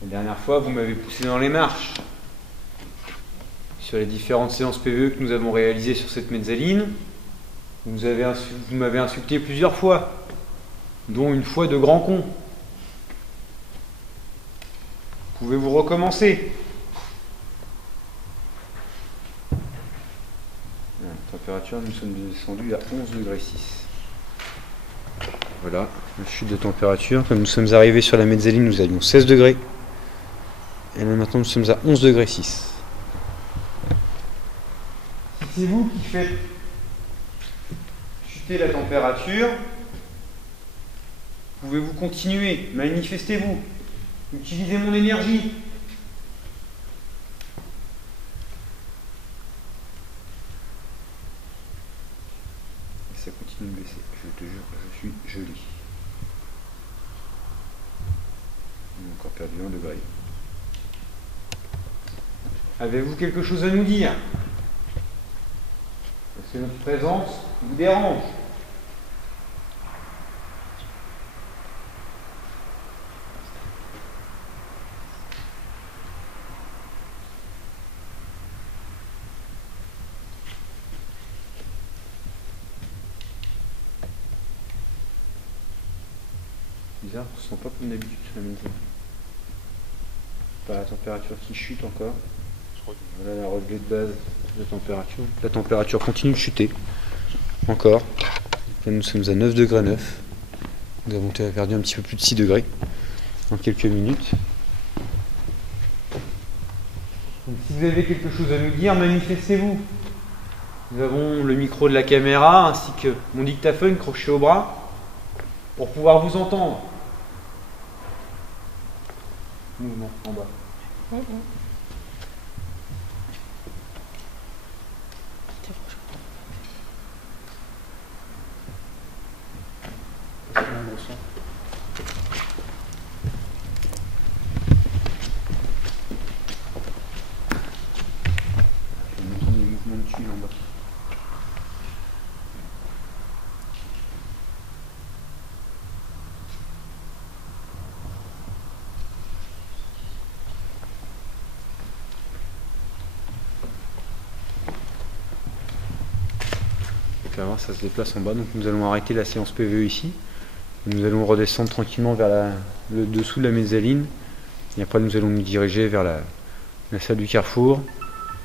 La dernière fois, vous m'avez poussé dans les marches. Sur les différentes séances PVE que nous avons réalisées sur cette mezzaline, vous m'avez insulté plusieurs fois, dont une fois de grand con. Pouvez-vous recommencer? La température, nous sommes descendus à 11 degrés 6. Voilà, la chute de température. Comme nous sommes arrivés sur la mezzaline, nous avions 16 degrés. Et là maintenant, nous sommes à 11 degrés 6. Si c'est vous qui faites chuter la température, pouvez-vous continuer? Manifestez-vous. Utilisez mon énergie. Et ça continue de baisser. Je te jure, je suis joli. On a encore perdu 1 degré. Avez-vous quelque chose à nous dire? Est-ce que notre présence vous dérange? Bizarre, on ne se sent pas comme d'habitude sur la maison. Pas la température qui chute encore. Voilà la relevée de base de température. La température continue de chuter. Encore. Là, nous sommes à 9 degrés 9. Nous avons perdu un petit peu plus de 6 degrés en quelques minutes. Donc, si vous avez quelque chose à nous dire, manifestez-vous. Nous avons le micro de la caméra ainsi que mon dictaphone croché au bras pour pouvoir vous entendre. Mouvement en bas. Tu vas voir, ça se déplace en bas. Donc nous allons arrêter la séance PVE ici. Nous allons redescendre tranquillement vers le dessous de la mezzanine. Et après nous allons nous diriger vers la salle du carrefour,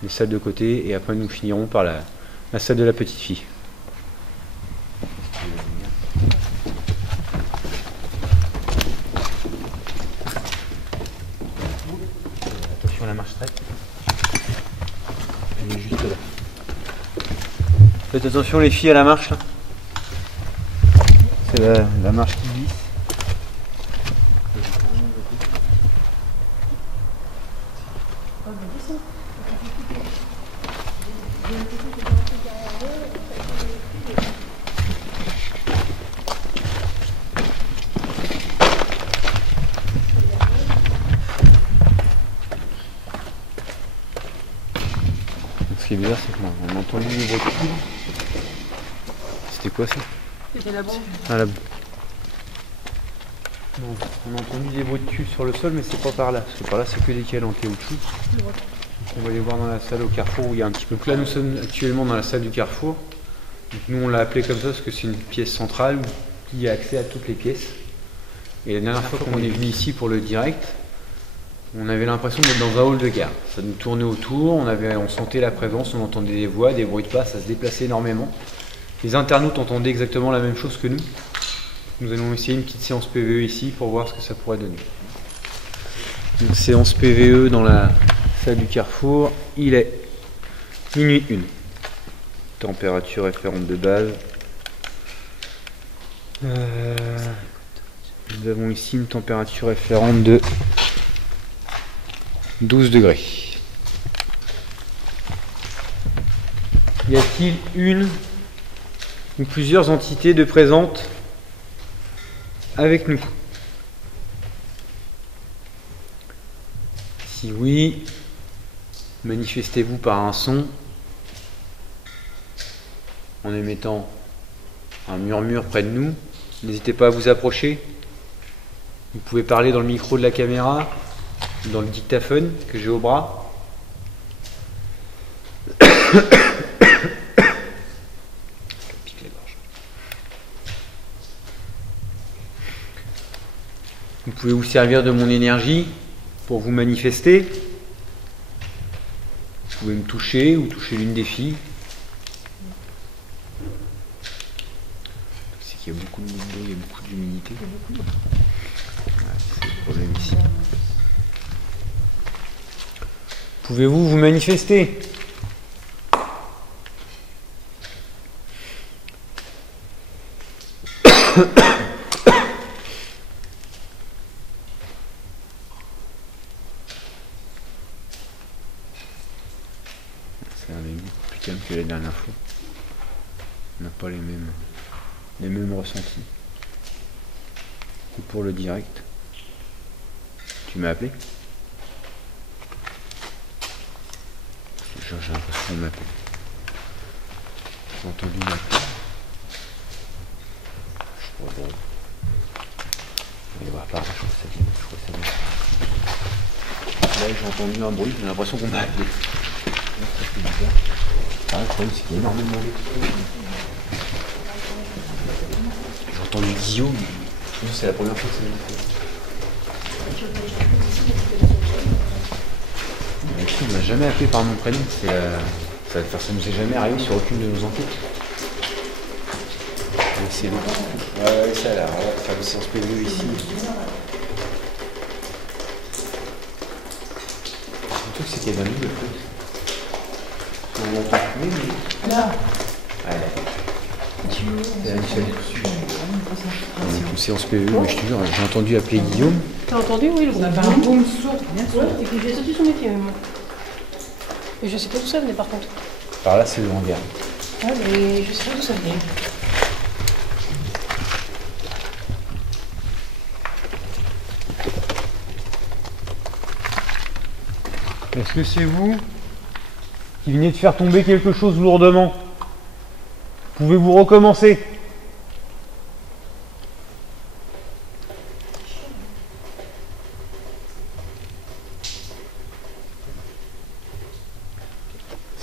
les salles de côté, et après nous finirons par la salle de la petite fille. Attention à la marche strette. Elle est juste là. Faites attention les filles à la marche là. C'est la marche qui glisse. Ce qui est bizarre, c'est qu'on a entendu des bruits de cul. C'était quoi ça? C'était la bombe. Ah, la bombe. Non, on a entendu des bruits de cul sur le sol, mais c'est pas par là. Parce que par là, c'est que des cales en caoutchouc. Donc, on va aller voir dans la salle au carrefour où il y a un petit peu. Donc là, nous sommes actuellement dans la salle du carrefour. Donc, nous, on l'a appelé comme ça parce que c'est une pièce centrale qui a accès à toutes les pièces. Et la dernière fois qu'on est venu ici pour le direct, on avait l'impression d'être dans un hall de gare. Ça nous tournait autour, on sentait la présence, on entendait des voix, des bruits de pas, ça se déplaçait énormément. Les internautes entendaient exactement la même chose que nous. Nous allons essayer une petite séance PVE ici pour voir ce que ça pourrait donner. Une séance PVE dans la salle du carrefour, il est minuit 1. Température référente de base. Nous avons ici une température référente de 12 degrés. Y a-t-il une ou plusieurs entités de présentes avec nous? Si oui, manifestez-vous par un son en émettant un murmure près de nous. N'hésitez pas à vous approcher. Vous pouvez parler dans le micro de la caméra, dans le dictaphone que j'ai au bras. Vous pouvez vous servir de mon énergie pour vous manifester. Vous pouvez me toucher ou toucher l'une des filles. C'est qu'il y a beaucoup de mouvement, il y a beaucoup d'humidité. Voilà, c'est le problème ici. Pouvez-vous vous manifester? C'est un début plus calme que la dernière fois. On n'a pas les mêmes ressentis. Et pour le direct, tu m'as appelé? J'ai l'impression qu'on m'appelle. J'ai entendu m'appeler. Je crois bon. On va voir par là, je crois que ça vient. Là j'ai entendu un bruit, j'ai l'impression qu'on m'a appelé. C'est bizarre. Ah, le problème c'est qu'il y a énormément de... J'ai entendu Guillaume. C'est la première fois que ça vient. Il ne m'a jamais appelé par mon prénom. Ça nous est jamais arrivé sur aucune de nos enquêtes. C'est bon. Ouais, ça là, on va faire des séances PVE ici. Le truc c'est qu'il y a d'un le truc. On l'entend plus, mais... Là. Ouais. C'est Michel. On est une séance PVE, mais je te jure, j'ai entendu appeler Guillaume. T'as entendu, oui, le Ça fait un boom sourd, bien sûr. Et puis j'ai sauté son métier, moi. Et je sais pas d'où ça venait, par contre. Par là, c'est le hangar. Ah, mais je sais pas d'où ça venait. Est-ce que c'est vous qui venez de faire tomber quelque chose lourdement? Pouvez-vous recommencer?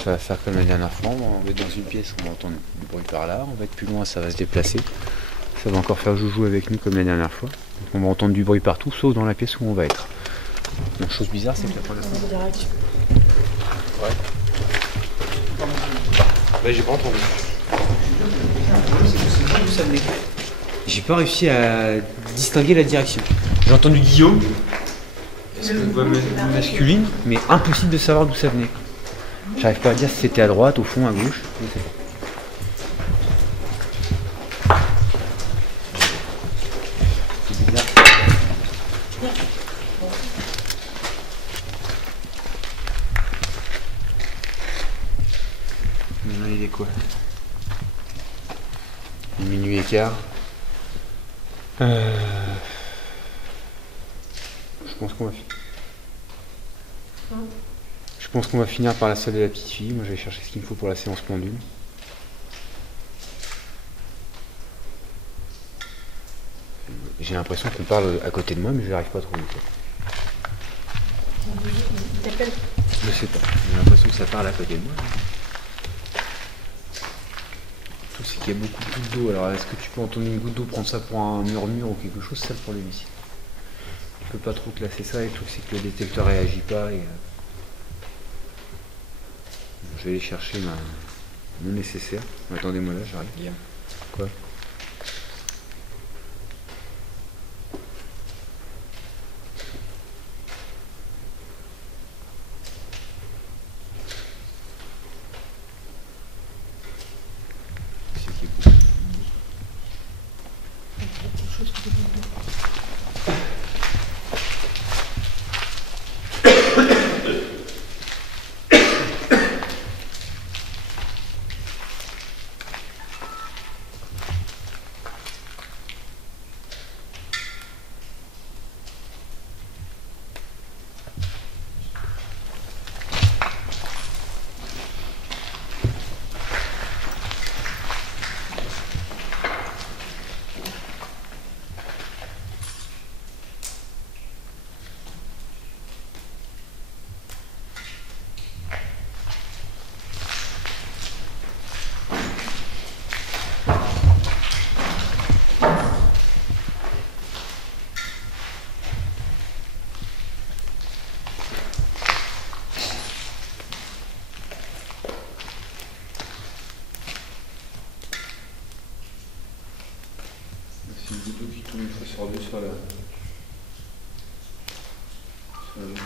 Ça va faire comme la dernière fois, on va être dans une pièce, on va entendre du bruit par là, on va être plus loin, ça va se déplacer. Ça va encore faire joujou avec nous comme la dernière fois. Donc on va entendre du bruit partout, sauf dans la pièce où on va être. Une chose bizarre, c'est que la première fois... Ouais. Bah j'ai pas entendu. J'ai pas réussi à distinguer la direction. J'ai entendu Guillaume, est-ce que voix masculine, mais impossible de savoir d'où ça venait. J'arrive pas à dire si c'était à droite, au fond, à gauche. Je sais pas. C'est bizarre. Maintenant il est quoi? Minuit et quart. Je pense qu'on va finir par la salle de la petite fille. Moi je vais chercher ce qu'il me faut pour la séance pendule. J'ai l'impression qu'on parle à côté de moi, mais je n'arrive pas à trouver. Il t'appelle? Je sais pas. J'ai l'impression que ça parle à côté de moi. Tout c'est qu'il y a beaucoup de gouttes d'eau. Alors est-ce que tu peux entendre une goutte d'eau, prendre ça pour un murmure ou quelque chose? C'est ça le problème ici. Tu peux pas trop classer ça et le truc c'est que le détecteur réagit pas. Et, je vais aller chercher mon nécessaire. Attendez-moi là, j'arrive. Quoi? C'est une goutte d'eau qui tombe une fois sur deux sur la vidéo.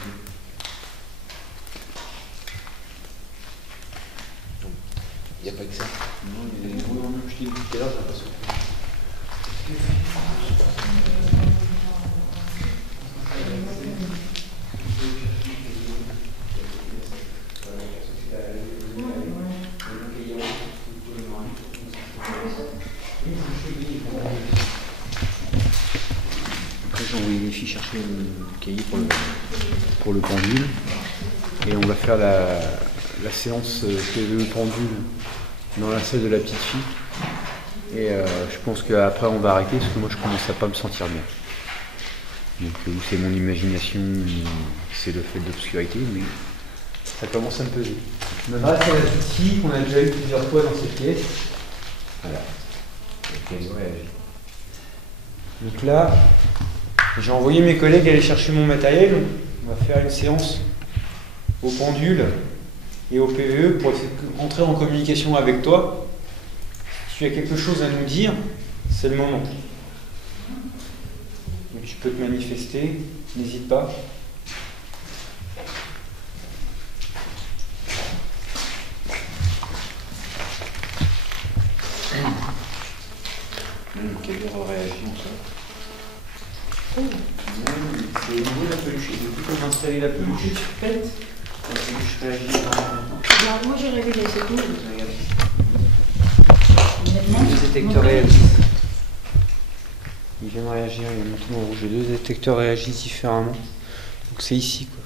Il n'y a pas que ça. Non, il y a des bruits en même, je t'ai dit tout à l'heure, j'ai l'impression que... Après j'ai envoyé les filles chercher le cahier pour le pendule. Et on va faire la séance PVE pendule dans la salle de la petite fille. Et je pense qu'après on va arrêter parce que moi je commence à pas me sentir bien. Donc c'est mon imagination, c'est le fait d'obscurité, mais ça commence à me peser. Je m'adresse à la petite fille qu'on a déjà eu plusieurs fois dans cette pièce. Voilà. Elle réagit. Donc là, j'ai envoyé mes collègues aller chercher mon matériel. On va faire une séance au pendule et au PVE pour essayer de rentrer en communication avec toi. Si tu as quelque chose à nous dire, c'est le moment. Donc tu peux te manifester, n'hésite pas. Quelle heure réagit encore? C'est au niveau de la peluche. Et depuis qu'on a installé la peluche, la peluche réagit énormément. Moi j'ai révélé, c'est tout. Deux détecteurs réagissent. Ils viennent réagir, il y a maintenant en rouge. Les deux détecteurs réagissent différemment. Donc c'est ici quoi.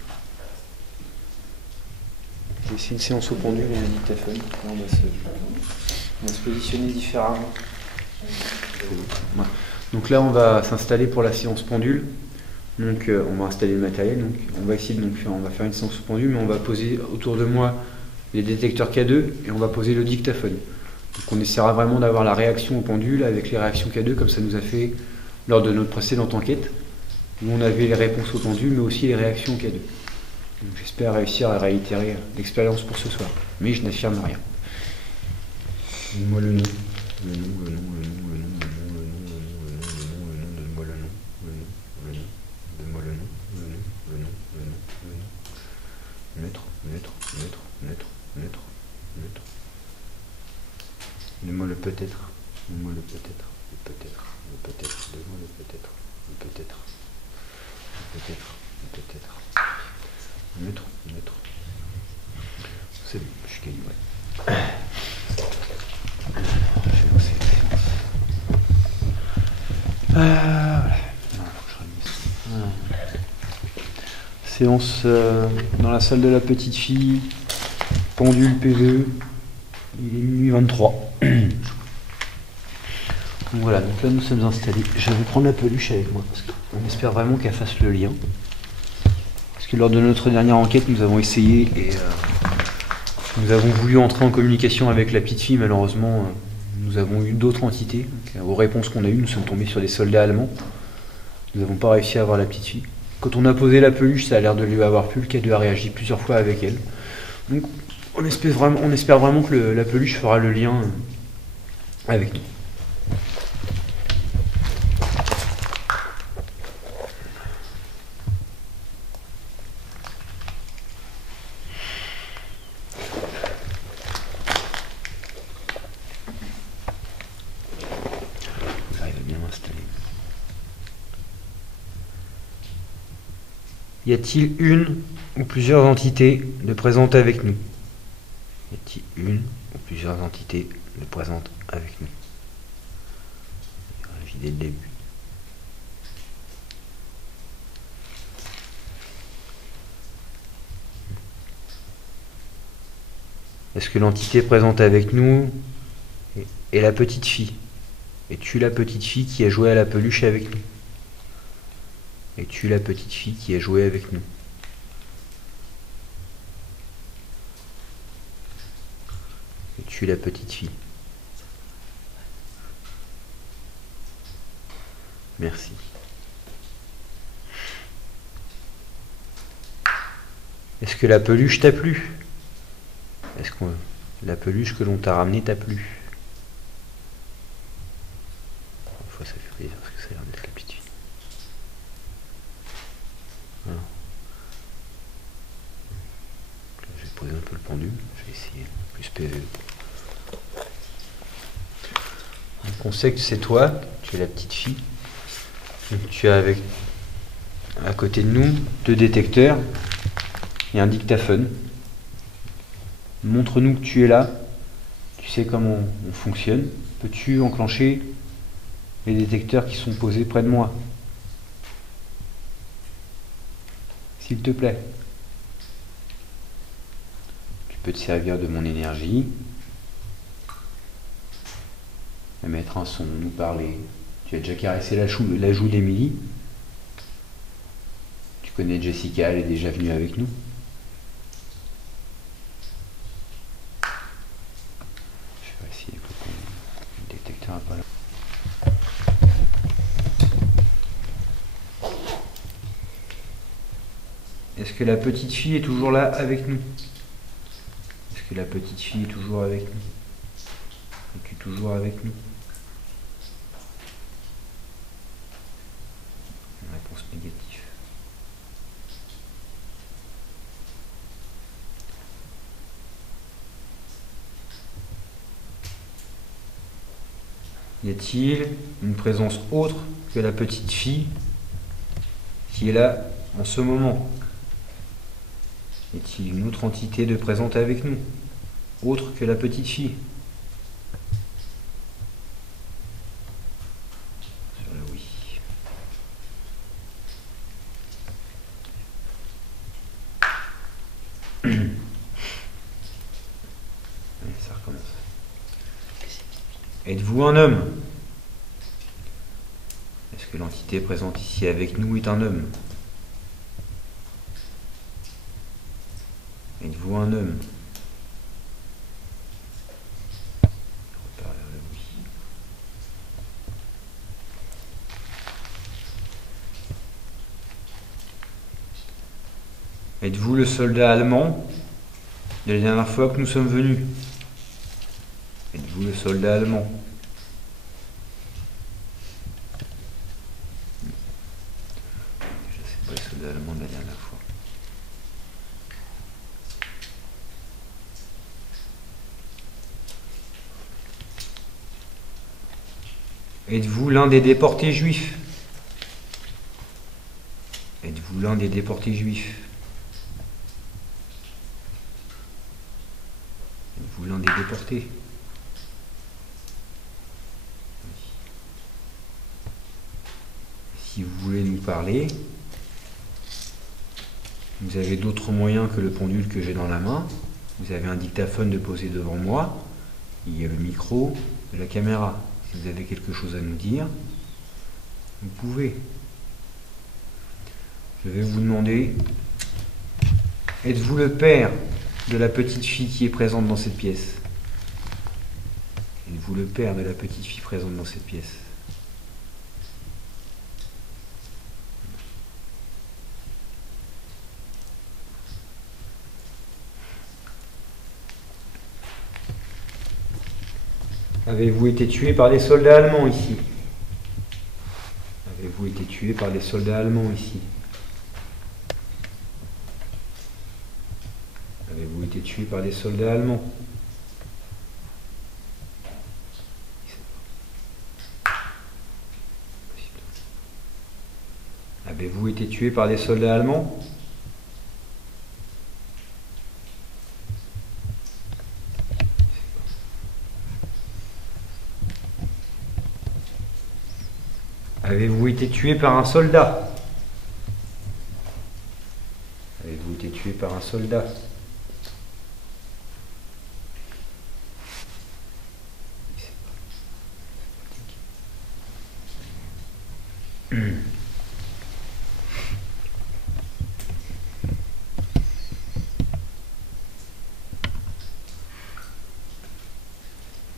J'ai essayé une séance au pendule et un dictaphone. Là, on va se positionner différemment. Voilà. Donc là on va s'installer pour la séance pendule. Donc on va installer le matériel. Donc on va essayer on va faire une séance au pendule, mais on va poser autour de moi les détecteurs K2 et on va poser le dictaphone. Donc on essaiera vraiment d'avoir la réaction au pendule avec les réactions K2 comme ça nous a fait lors de notre précédente enquête où on avait les réponses au pendule mais aussi les réactions au K2. Donc j'espère réussir à réitérer l'expérience pour ce soir, mais je n'affirme rien. Donne-moi le nom. Donne-moi le peut-être. Donne-moi le peut-être. Le peut-être. Le peut-être. Donne-moi le peut-être. Le peut-être. Le peut-être. Le peut-être. Neutre. Neutre. C'est bon, je suis calibré. Je vais lancer la séance. Voilà. Non, faut que je réunisse. Séance dans la salle de la petite fille. Pendule PVE. Il est minuit 23. Donc voilà, donc là nous sommes installés. Je vais prendre la peluche avec moi parce qu'on espère vraiment qu'elle fasse le lien. Parce que lors de notre dernière enquête, nous avons essayé et nous avons voulu entrer en communication avec la petite fille. Malheureusement, nous avons eu d'autres entités. Donc, aux réponses qu'on a eues, nous sommes tombés sur des soldats allemands. Nous n'avons pas réussi à avoir la petite fille. Quand on a posé la peluche, ça a l'air de lui avoir plu. Le K2 a réagi plusieurs fois avec elle. Donc on espère vraiment que la peluche fera le lien avec nous. J'arrive à bien m'installer. Y a-t-il une ou plusieurs entités de présentes avec nous? Y a-t-il une ou plusieurs entités de présentes avec nous? Dès le début. Est-ce que l'entité présente avec nous est la petite fille? Es-tu la petite fille qui a joué à la peluche avec nous? Es-tu la petite fille qui a joué avec nous? Es-tu la petite fille? Merci. Est-ce que la peluche t'a plu? Est-ce que la peluche que l'on t'a ramenée t'a plu? Une fois ça fait plaisir parce que ça a l'air d'être la petite fille. Voilà. Là, je vais poser un peu le pendule. Je vais essayer plus PVE. Donc on sait que c'est toi, tu es la petite fille. Donc tu as avec à côté de nous 2 détecteurs et un dictaphone. Montre-nous que tu es là. Tu sais comment on fonctionne. Peux-tu enclencher les détecteurs qui sont posés près de moi? S'il te plaît. Tu peux te servir de mon énergie. Mettre un son, nous parler. Tu as déjà caressé la joue d'Émilie. Tu connais Jessica, elle est déjà venue avec nous. Je vais essayer que le détecteur n'est pas là. Est-ce que la petite fille est toujours là avec nous? Est-ce que la petite fille est toujours avec nous? Es-tu toujours avec nous? Réponse négative. Y a-t-il une présence autre que la petite fille qui est là en ce moment? Y a-t-il une autre entité de présente avec nous, autre que la petite fille? Sur le oui. Allez, ça recommence. Êtes-vous un homme? Est-ce que l'entité présente ici avec nous est un homme? Êtes-vous un homme? Êtes-vous le soldat allemand de la dernière fois que nous sommes venus? Êtes-vous le soldat allemand? Je sais pas le soldat allemand de la dernière fois. Êtes-vous l'un des déportés juifs? Êtes-vous l'un des déportés juifs? Êtes-vous l'un des déportés? Si vous voulez nous parler, vous avez d'autres moyens que le pendule que j'ai dans la main. Vous avez un dictaphone de posé devant moi. Il y a le micro de la caméra. Si vous avez quelque chose à nous dire, vous pouvez. Je vais vous demander, êtes-vous le père de la petite fille qui est présente dans cette pièce? Êtes-vous le père de la petite fille présente dans cette pièce? Avez-vous été tué par des soldats allemands ici? Avez-vous été tué par des soldats allemands ici? Avez-vous été tué par des soldats allemands? Avez-vous été tué par des soldats allemands? Avez-vous été tué par un soldat? Avez-vous été tué par un soldat?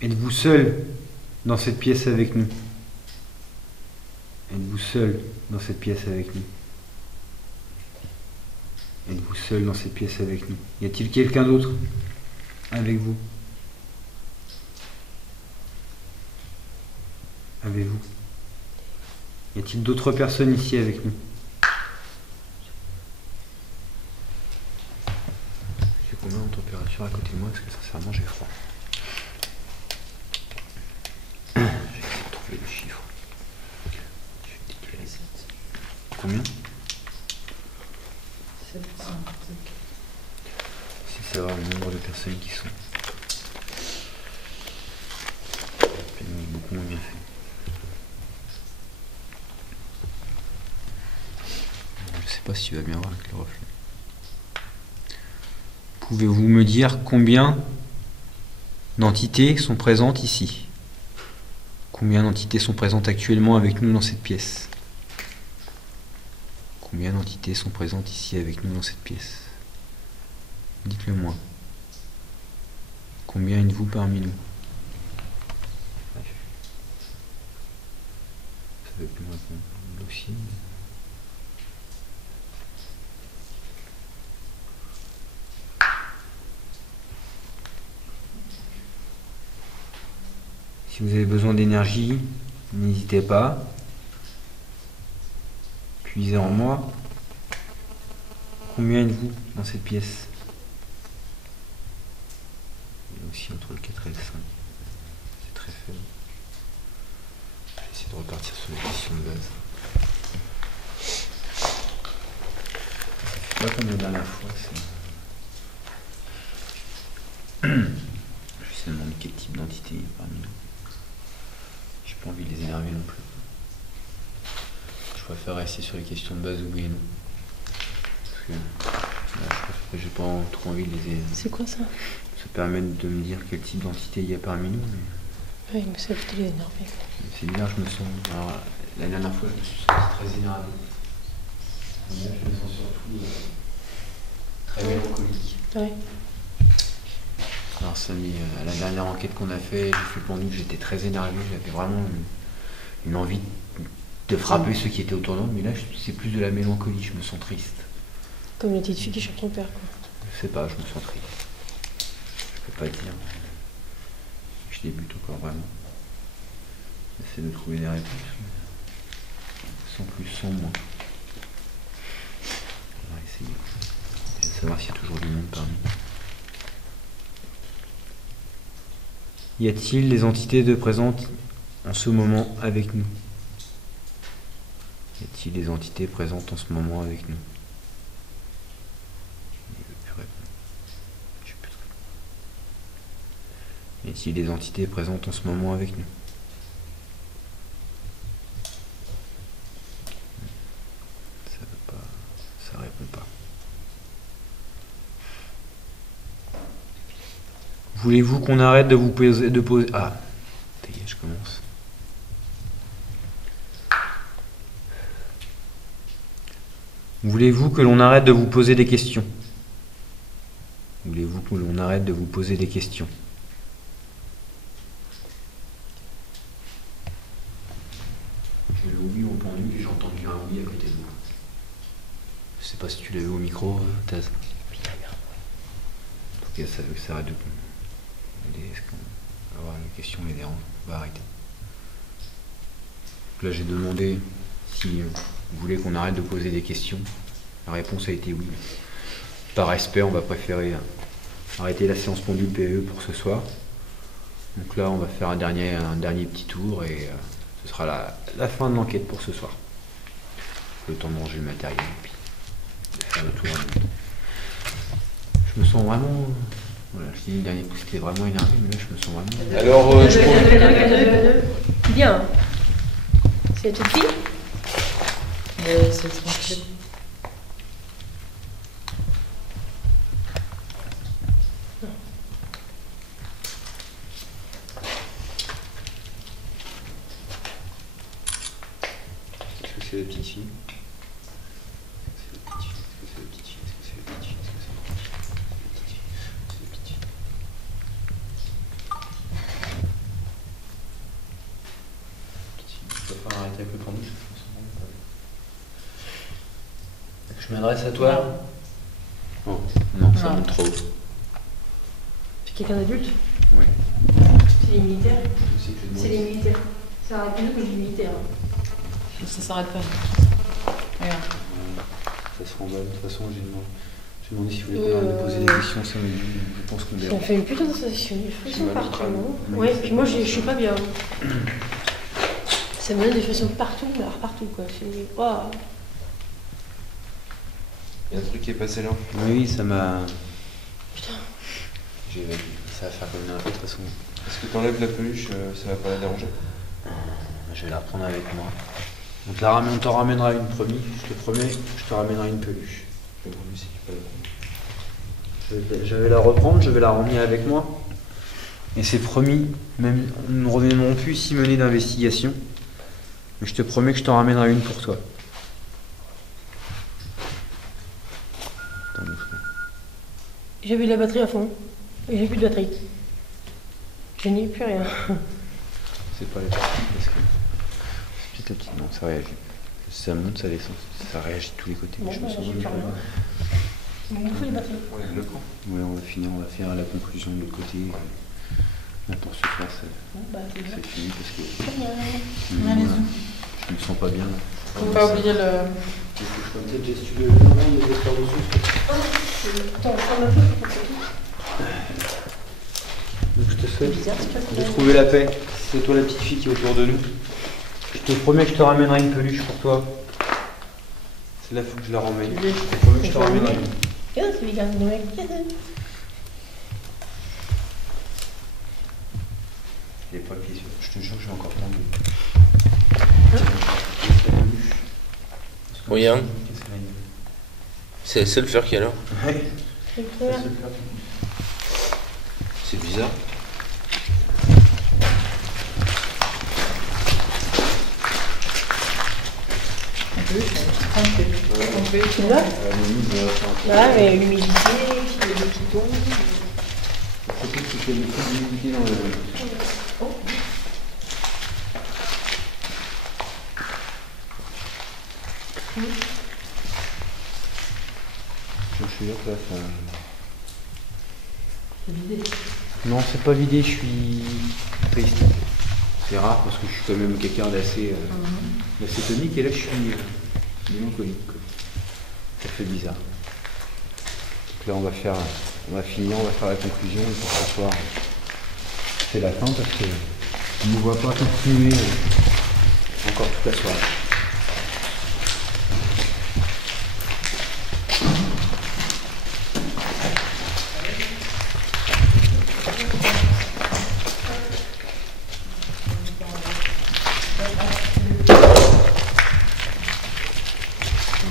Êtes-vous seul dans cette pièce avec nous? Êtes-vous seul dans cette pièce avec nous? Êtes-vous seul dans cette pièce avec nous? Y a-t-il quelqu'un d'autre avec vous? Avez-vous? Y a-t-il d'autres personnes ici avec nous? J'ai combien en température à côté de moi? Parce que sincèrement j'ai froid. J'ai essayé de trouver le chiffre. Combien? C'est savoir le nombre de personnes qui sont. Beaucoup moins bien fait. Je sais pas si tu vas bien voir avec le reflet. Pouvez-vous me dire combien d'entités sont présentes ici? Combien d'entités sont présentes actuellement avec nous dans cette pièce? Combien d'entités sont présentes ici avec nous dans cette pièce? Dites-le moi. Combien êtes-vous parmi nous? Ça veut plus me répondre aussi. Si vous avez besoin d'énergie, n'hésitez pas. Puisez en moi. Combien êtes-vous dans cette pièce? Il y a aussi entre le 4 et le 5. C'est très faible. Je vais essayer de repartir sur les questions de base. C'est pas comme la dernière fois. Je vais essayer de demander quel type d'entité il y a parmi nous. J'ai pas envie de les énerver non plus. Je préfère rester sur les questions de base oui et non. Parce que là, j'ai pas trop envie de les énerver. C'est quoi ça? Ça permet de me dire quel type d'entité il y a parmi nous. Mais... Oui, mais ça peut les énerver. C'est bien, je me sens. Alors, la dernière fois, je me suis senti très énervé. Là, je me sens surtout très mélancolique. Oui. Alors, ça à la dernière enquête qu'on a fait, j'ai fait pendule, j'étais très énervé. J'avais vraiment une envie de frapper ceux qui étaient autour de moi. Mais là, c'est plus de la mélancolie, je me sens triste. Comme les petites filles qui cherchent ton père, quoi. Je sais pas, je me sens triste. Je peux pas dire. Je débute encore vraiment. J'essaie de trouver des réponses. Sans plus, sans moins. On va essayer. Déjà de savoir s'il y a toujours du monde parmi nous. Y a-t-il des entités de présentes en ce moment avec nous? Y a-t-il des entités présentes en ce moment avec nous? Y a-t-il des entités présentes en ce moment avec nous? Ça veut pas, ça répond pas. Voulez-vous qu'on arrête de vous poser, Ah, ça y est, je commence. Voulez-vous que l'on arrête de vous poser des questions? Voulez-vous que l'on arrête de vous poser des questions? J'ai le oui entendu et j'ai entendu un oui à côté de moi. Je sais pas si tu l'as vu au micro, Taz. En tout cas, ça veut que ça arrête de... Est-ce qu'on va avoir une question les dérange? On va arrêter. Donc là, j'ai demandé si vous voulez qu'on arrête de poser des questions. La réponse a été oui. Par respect, on va préférer arrêter la séance pendule PE pour ce soir. Donc là, on va faire un dernier petit tour et ce sera la fin de l'enquête pour ce soir. Le temps de ranger le matériel et puis de faire le tour en même temps. Je me sens vraiment... Voilà, je dis le dernier coup c'était vraiment énervé, mais là je me sens vraiment... Alors, je trouve... Bien. C'est la petite fille? C'est tranquille. Est-ce que c'est la petite fille? Est-ce que c'est la petite fille? Est-ce que c'est la petite fille? Est-ce que c'est la petite fille? C'est la petite fille. Il va falloir arrêter avec le pendule, je pense. Je m'adresse à toi? Oh, non, ça Non. monte trop haut. C'est quelqu'un d'adulte? Oui. C'est les militaires? Je sais que je C'est les militaires. C'est un rapide que je dis militaire. Ça s'arrête pas. Regarde. Ça se remballe. De toute façon, j'ai demandé si vous voulez qu'on arrête de poser des questions, ça m'a dit, je pense qu'on Ça me dérange. fait une putain de sensation. Les frissons C'est mal au partout. crâne. Non ouais, puis moi je suis pas bien. Ça me donne des frissons partout, mais alors partout quoi. C'est. Waouh. Il y a un truc qui est passé là. Oui, ça m'a... Putain. Ça va faire comme une info de toute façon. Est-ce que t'enlèves la peluche, ça va pas la déranger? Je vais la reprendre avec moi. On t'en ramènera une, promis. Je te promets, je te ramènerai une peluche. Je te promets si tu peux la prendre. Je vais la reprendre, je vais la ramener avec moi. Et c'est promis, même nous ne reviendrons plus si menés d'investigation. Mais je te promets que je t'en ramènerai une pour toi. Attends, doucement. J'ai vu la batterie à fond. Et j'ai plus de batterie. Je n'ai plus rien. C'est pas la petite, parce que c'est petit à petit, non, ça réagit. Ça monte, ça descend, ça réagit de tous les côtés. Bon, Je me bah, sens j'ai vraiment plus rien. Il me faut les batteries. On lève le camp. Ouais, on va faire la conclusion de l'autre côté. Là, pour ce soir, Bon, bah, c'est bien. c'est fini parce que Très bien. voilà, je me sens pas bien. Là. Faut pas oublier le. Je peux peut-être gestuler le nom des experts de source. Attends, on prend ma feuille pour que Donc je te souhaite bizarre, c'est pas de trouver la paix. C'est toi la petite fille qui est autour de nous. Je te promets que je te ramènerai une peluche pour toi. Celle-là, faut que je la ramène. Je te promets que je te ramènerai une. Qu'est-ce que c'est les gars de mec? Les poils qui sont. Je te jure que j'ai encore tendu. Regarde. C'est le fer qui est là. Ouais. C'est bizarre. Tu vois? Là, mais l'humidité, puis les qui tombent. Peut-être qu'il fait une petite humidité dans le. je veux dire que là, ça... C'est vidé. Non, c'est pas vidé, je suis triste. C'est rare parce que je suis quand même quelqu'un d'assez tonique et là je suis mélancolique, quoi. Ça fait bizarre. Donc là on va finir, on va faire la conclusion et pour ce soir c'est la fin parce que on ne voit pas continuer encore toute la soirée.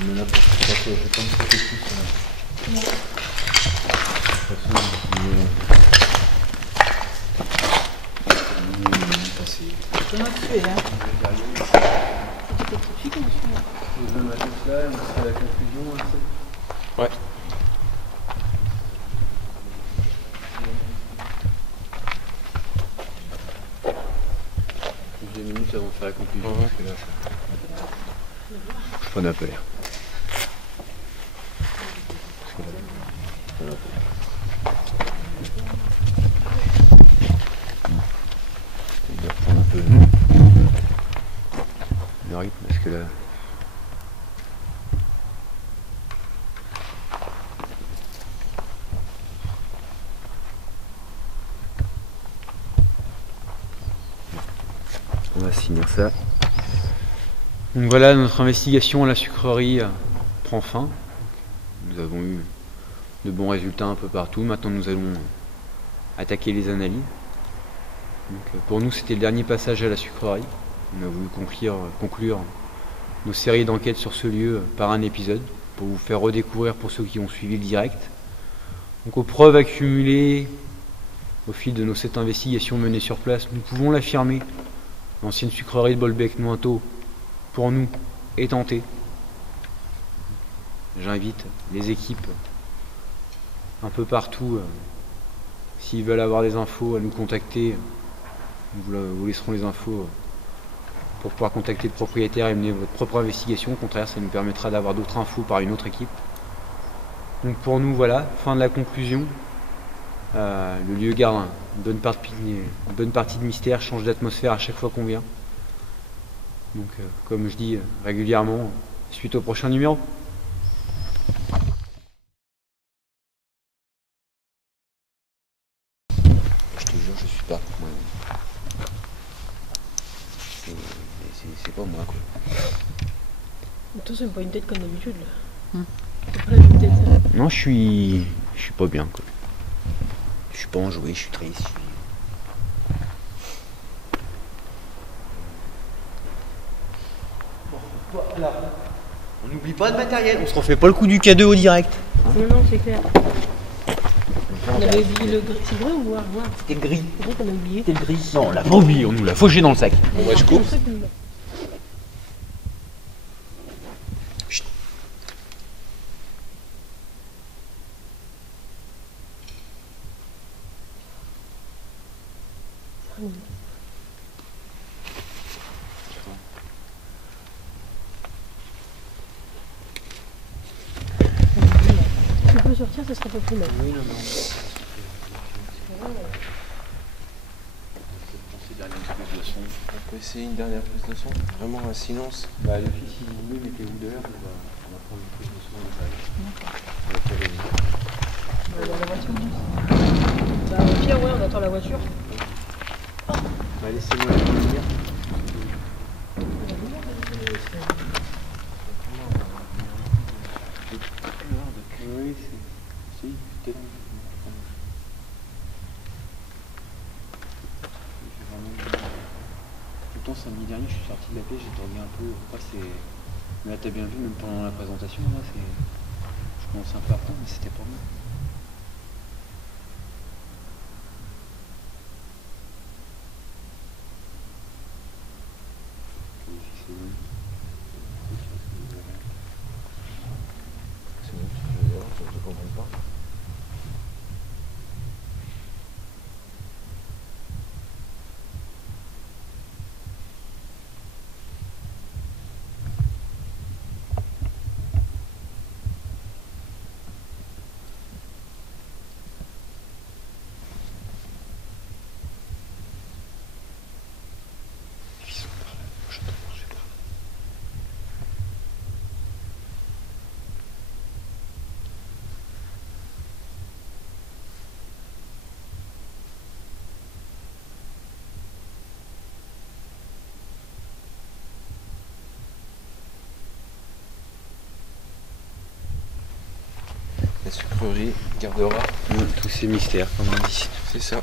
On est là pour se passer, je pense que c'est tout ça. De toute façon, Comment tu fais là? on se fait la conclusion. Ouais. Deux minutes avant de faire la conclusion. Ouais. Parce que là, je prends un peu l'air. On va reprendre un peu le rythme parce que là. On va finir ça. Donc voilà, notre investigation à la sucrerie prend fin. Nous avons eu de bons résultats un peu partout. Maintenant nous allons attaquer les analyses. Donc, pour nous c'était le dernier passage à la sucrerie. On a voulu conclure nos séries d'enquêtes sur ce lieu par un épisode pour vous faire redécouvrir pour ceux qui ont suivi le direct. Donc aux preuves accumulées au fil de nos 7 investigations menées sur place, nous pouvons l'affirmer. L'ancienne sucrerie de Bolbec-Nointot, pour nous, est tentée. J'invite les équipes un peu partout, s'ils veulent avoir des infos, à nous contacter. Nous vous laisserons les infos pour pouvoir contacter le propriétaire et mener votre propre investigation. Au contraire, ça nous permettra d'avoir d'autres infos par une autre équipe. Donc pour nous, voilà, fin de la conclusion. Le lieu garde une bonne partie de mystère, change d'atmosphère à chaque fois qu'on vient. Donc comme je dis régulièrement, suite au prochain numéro. Je te jure, je suis pas. C'est pas moi, quoi. Toi, c'est pas une tête comme d'habitude, là. C'est pas la même tête, ça. Non, je suis pas bien, quoi. Je suis pas enjoué, je suis triste. On n'oublie pas de matériel, on se refait pas le coup du K2 au direct. Non, c'est clair. On avait oublié le gris. C'est vrai ou voir? C'était le gris. C'est vrai qu'on a oublié. C'était le gris. Non, on l'a pas oublié, on nous l'a fauché dans le sac. Bon, bah, je coupe. C'est ça que nous l'a. Tu peux sortir, ça sera pas plus mal. Oui, non. On peut essayer une dernière prise de son. Vraiment un silence. Bah, le fils, si vous voulez, mettez-vous dehors, on va prendre une prise de son de Dans la voiture. Bah, au pire, ouais, on attend la voiture. Bah, laissez-moi la venir. Oui, c'est... Si, t'es là. Tout le temps, samedi dernier, je suis sorti de la pêche, j'ai tourné un peu. Après, c'est... Mais là, t'as bien vu, même pendant la présentation, là, c'est... Je commençais un peu à reprendre, mais c'était pas bon. C'est bon, je comprends pas. La sucrerie gardera Tous ces mystères, comme on dit. c'est ça.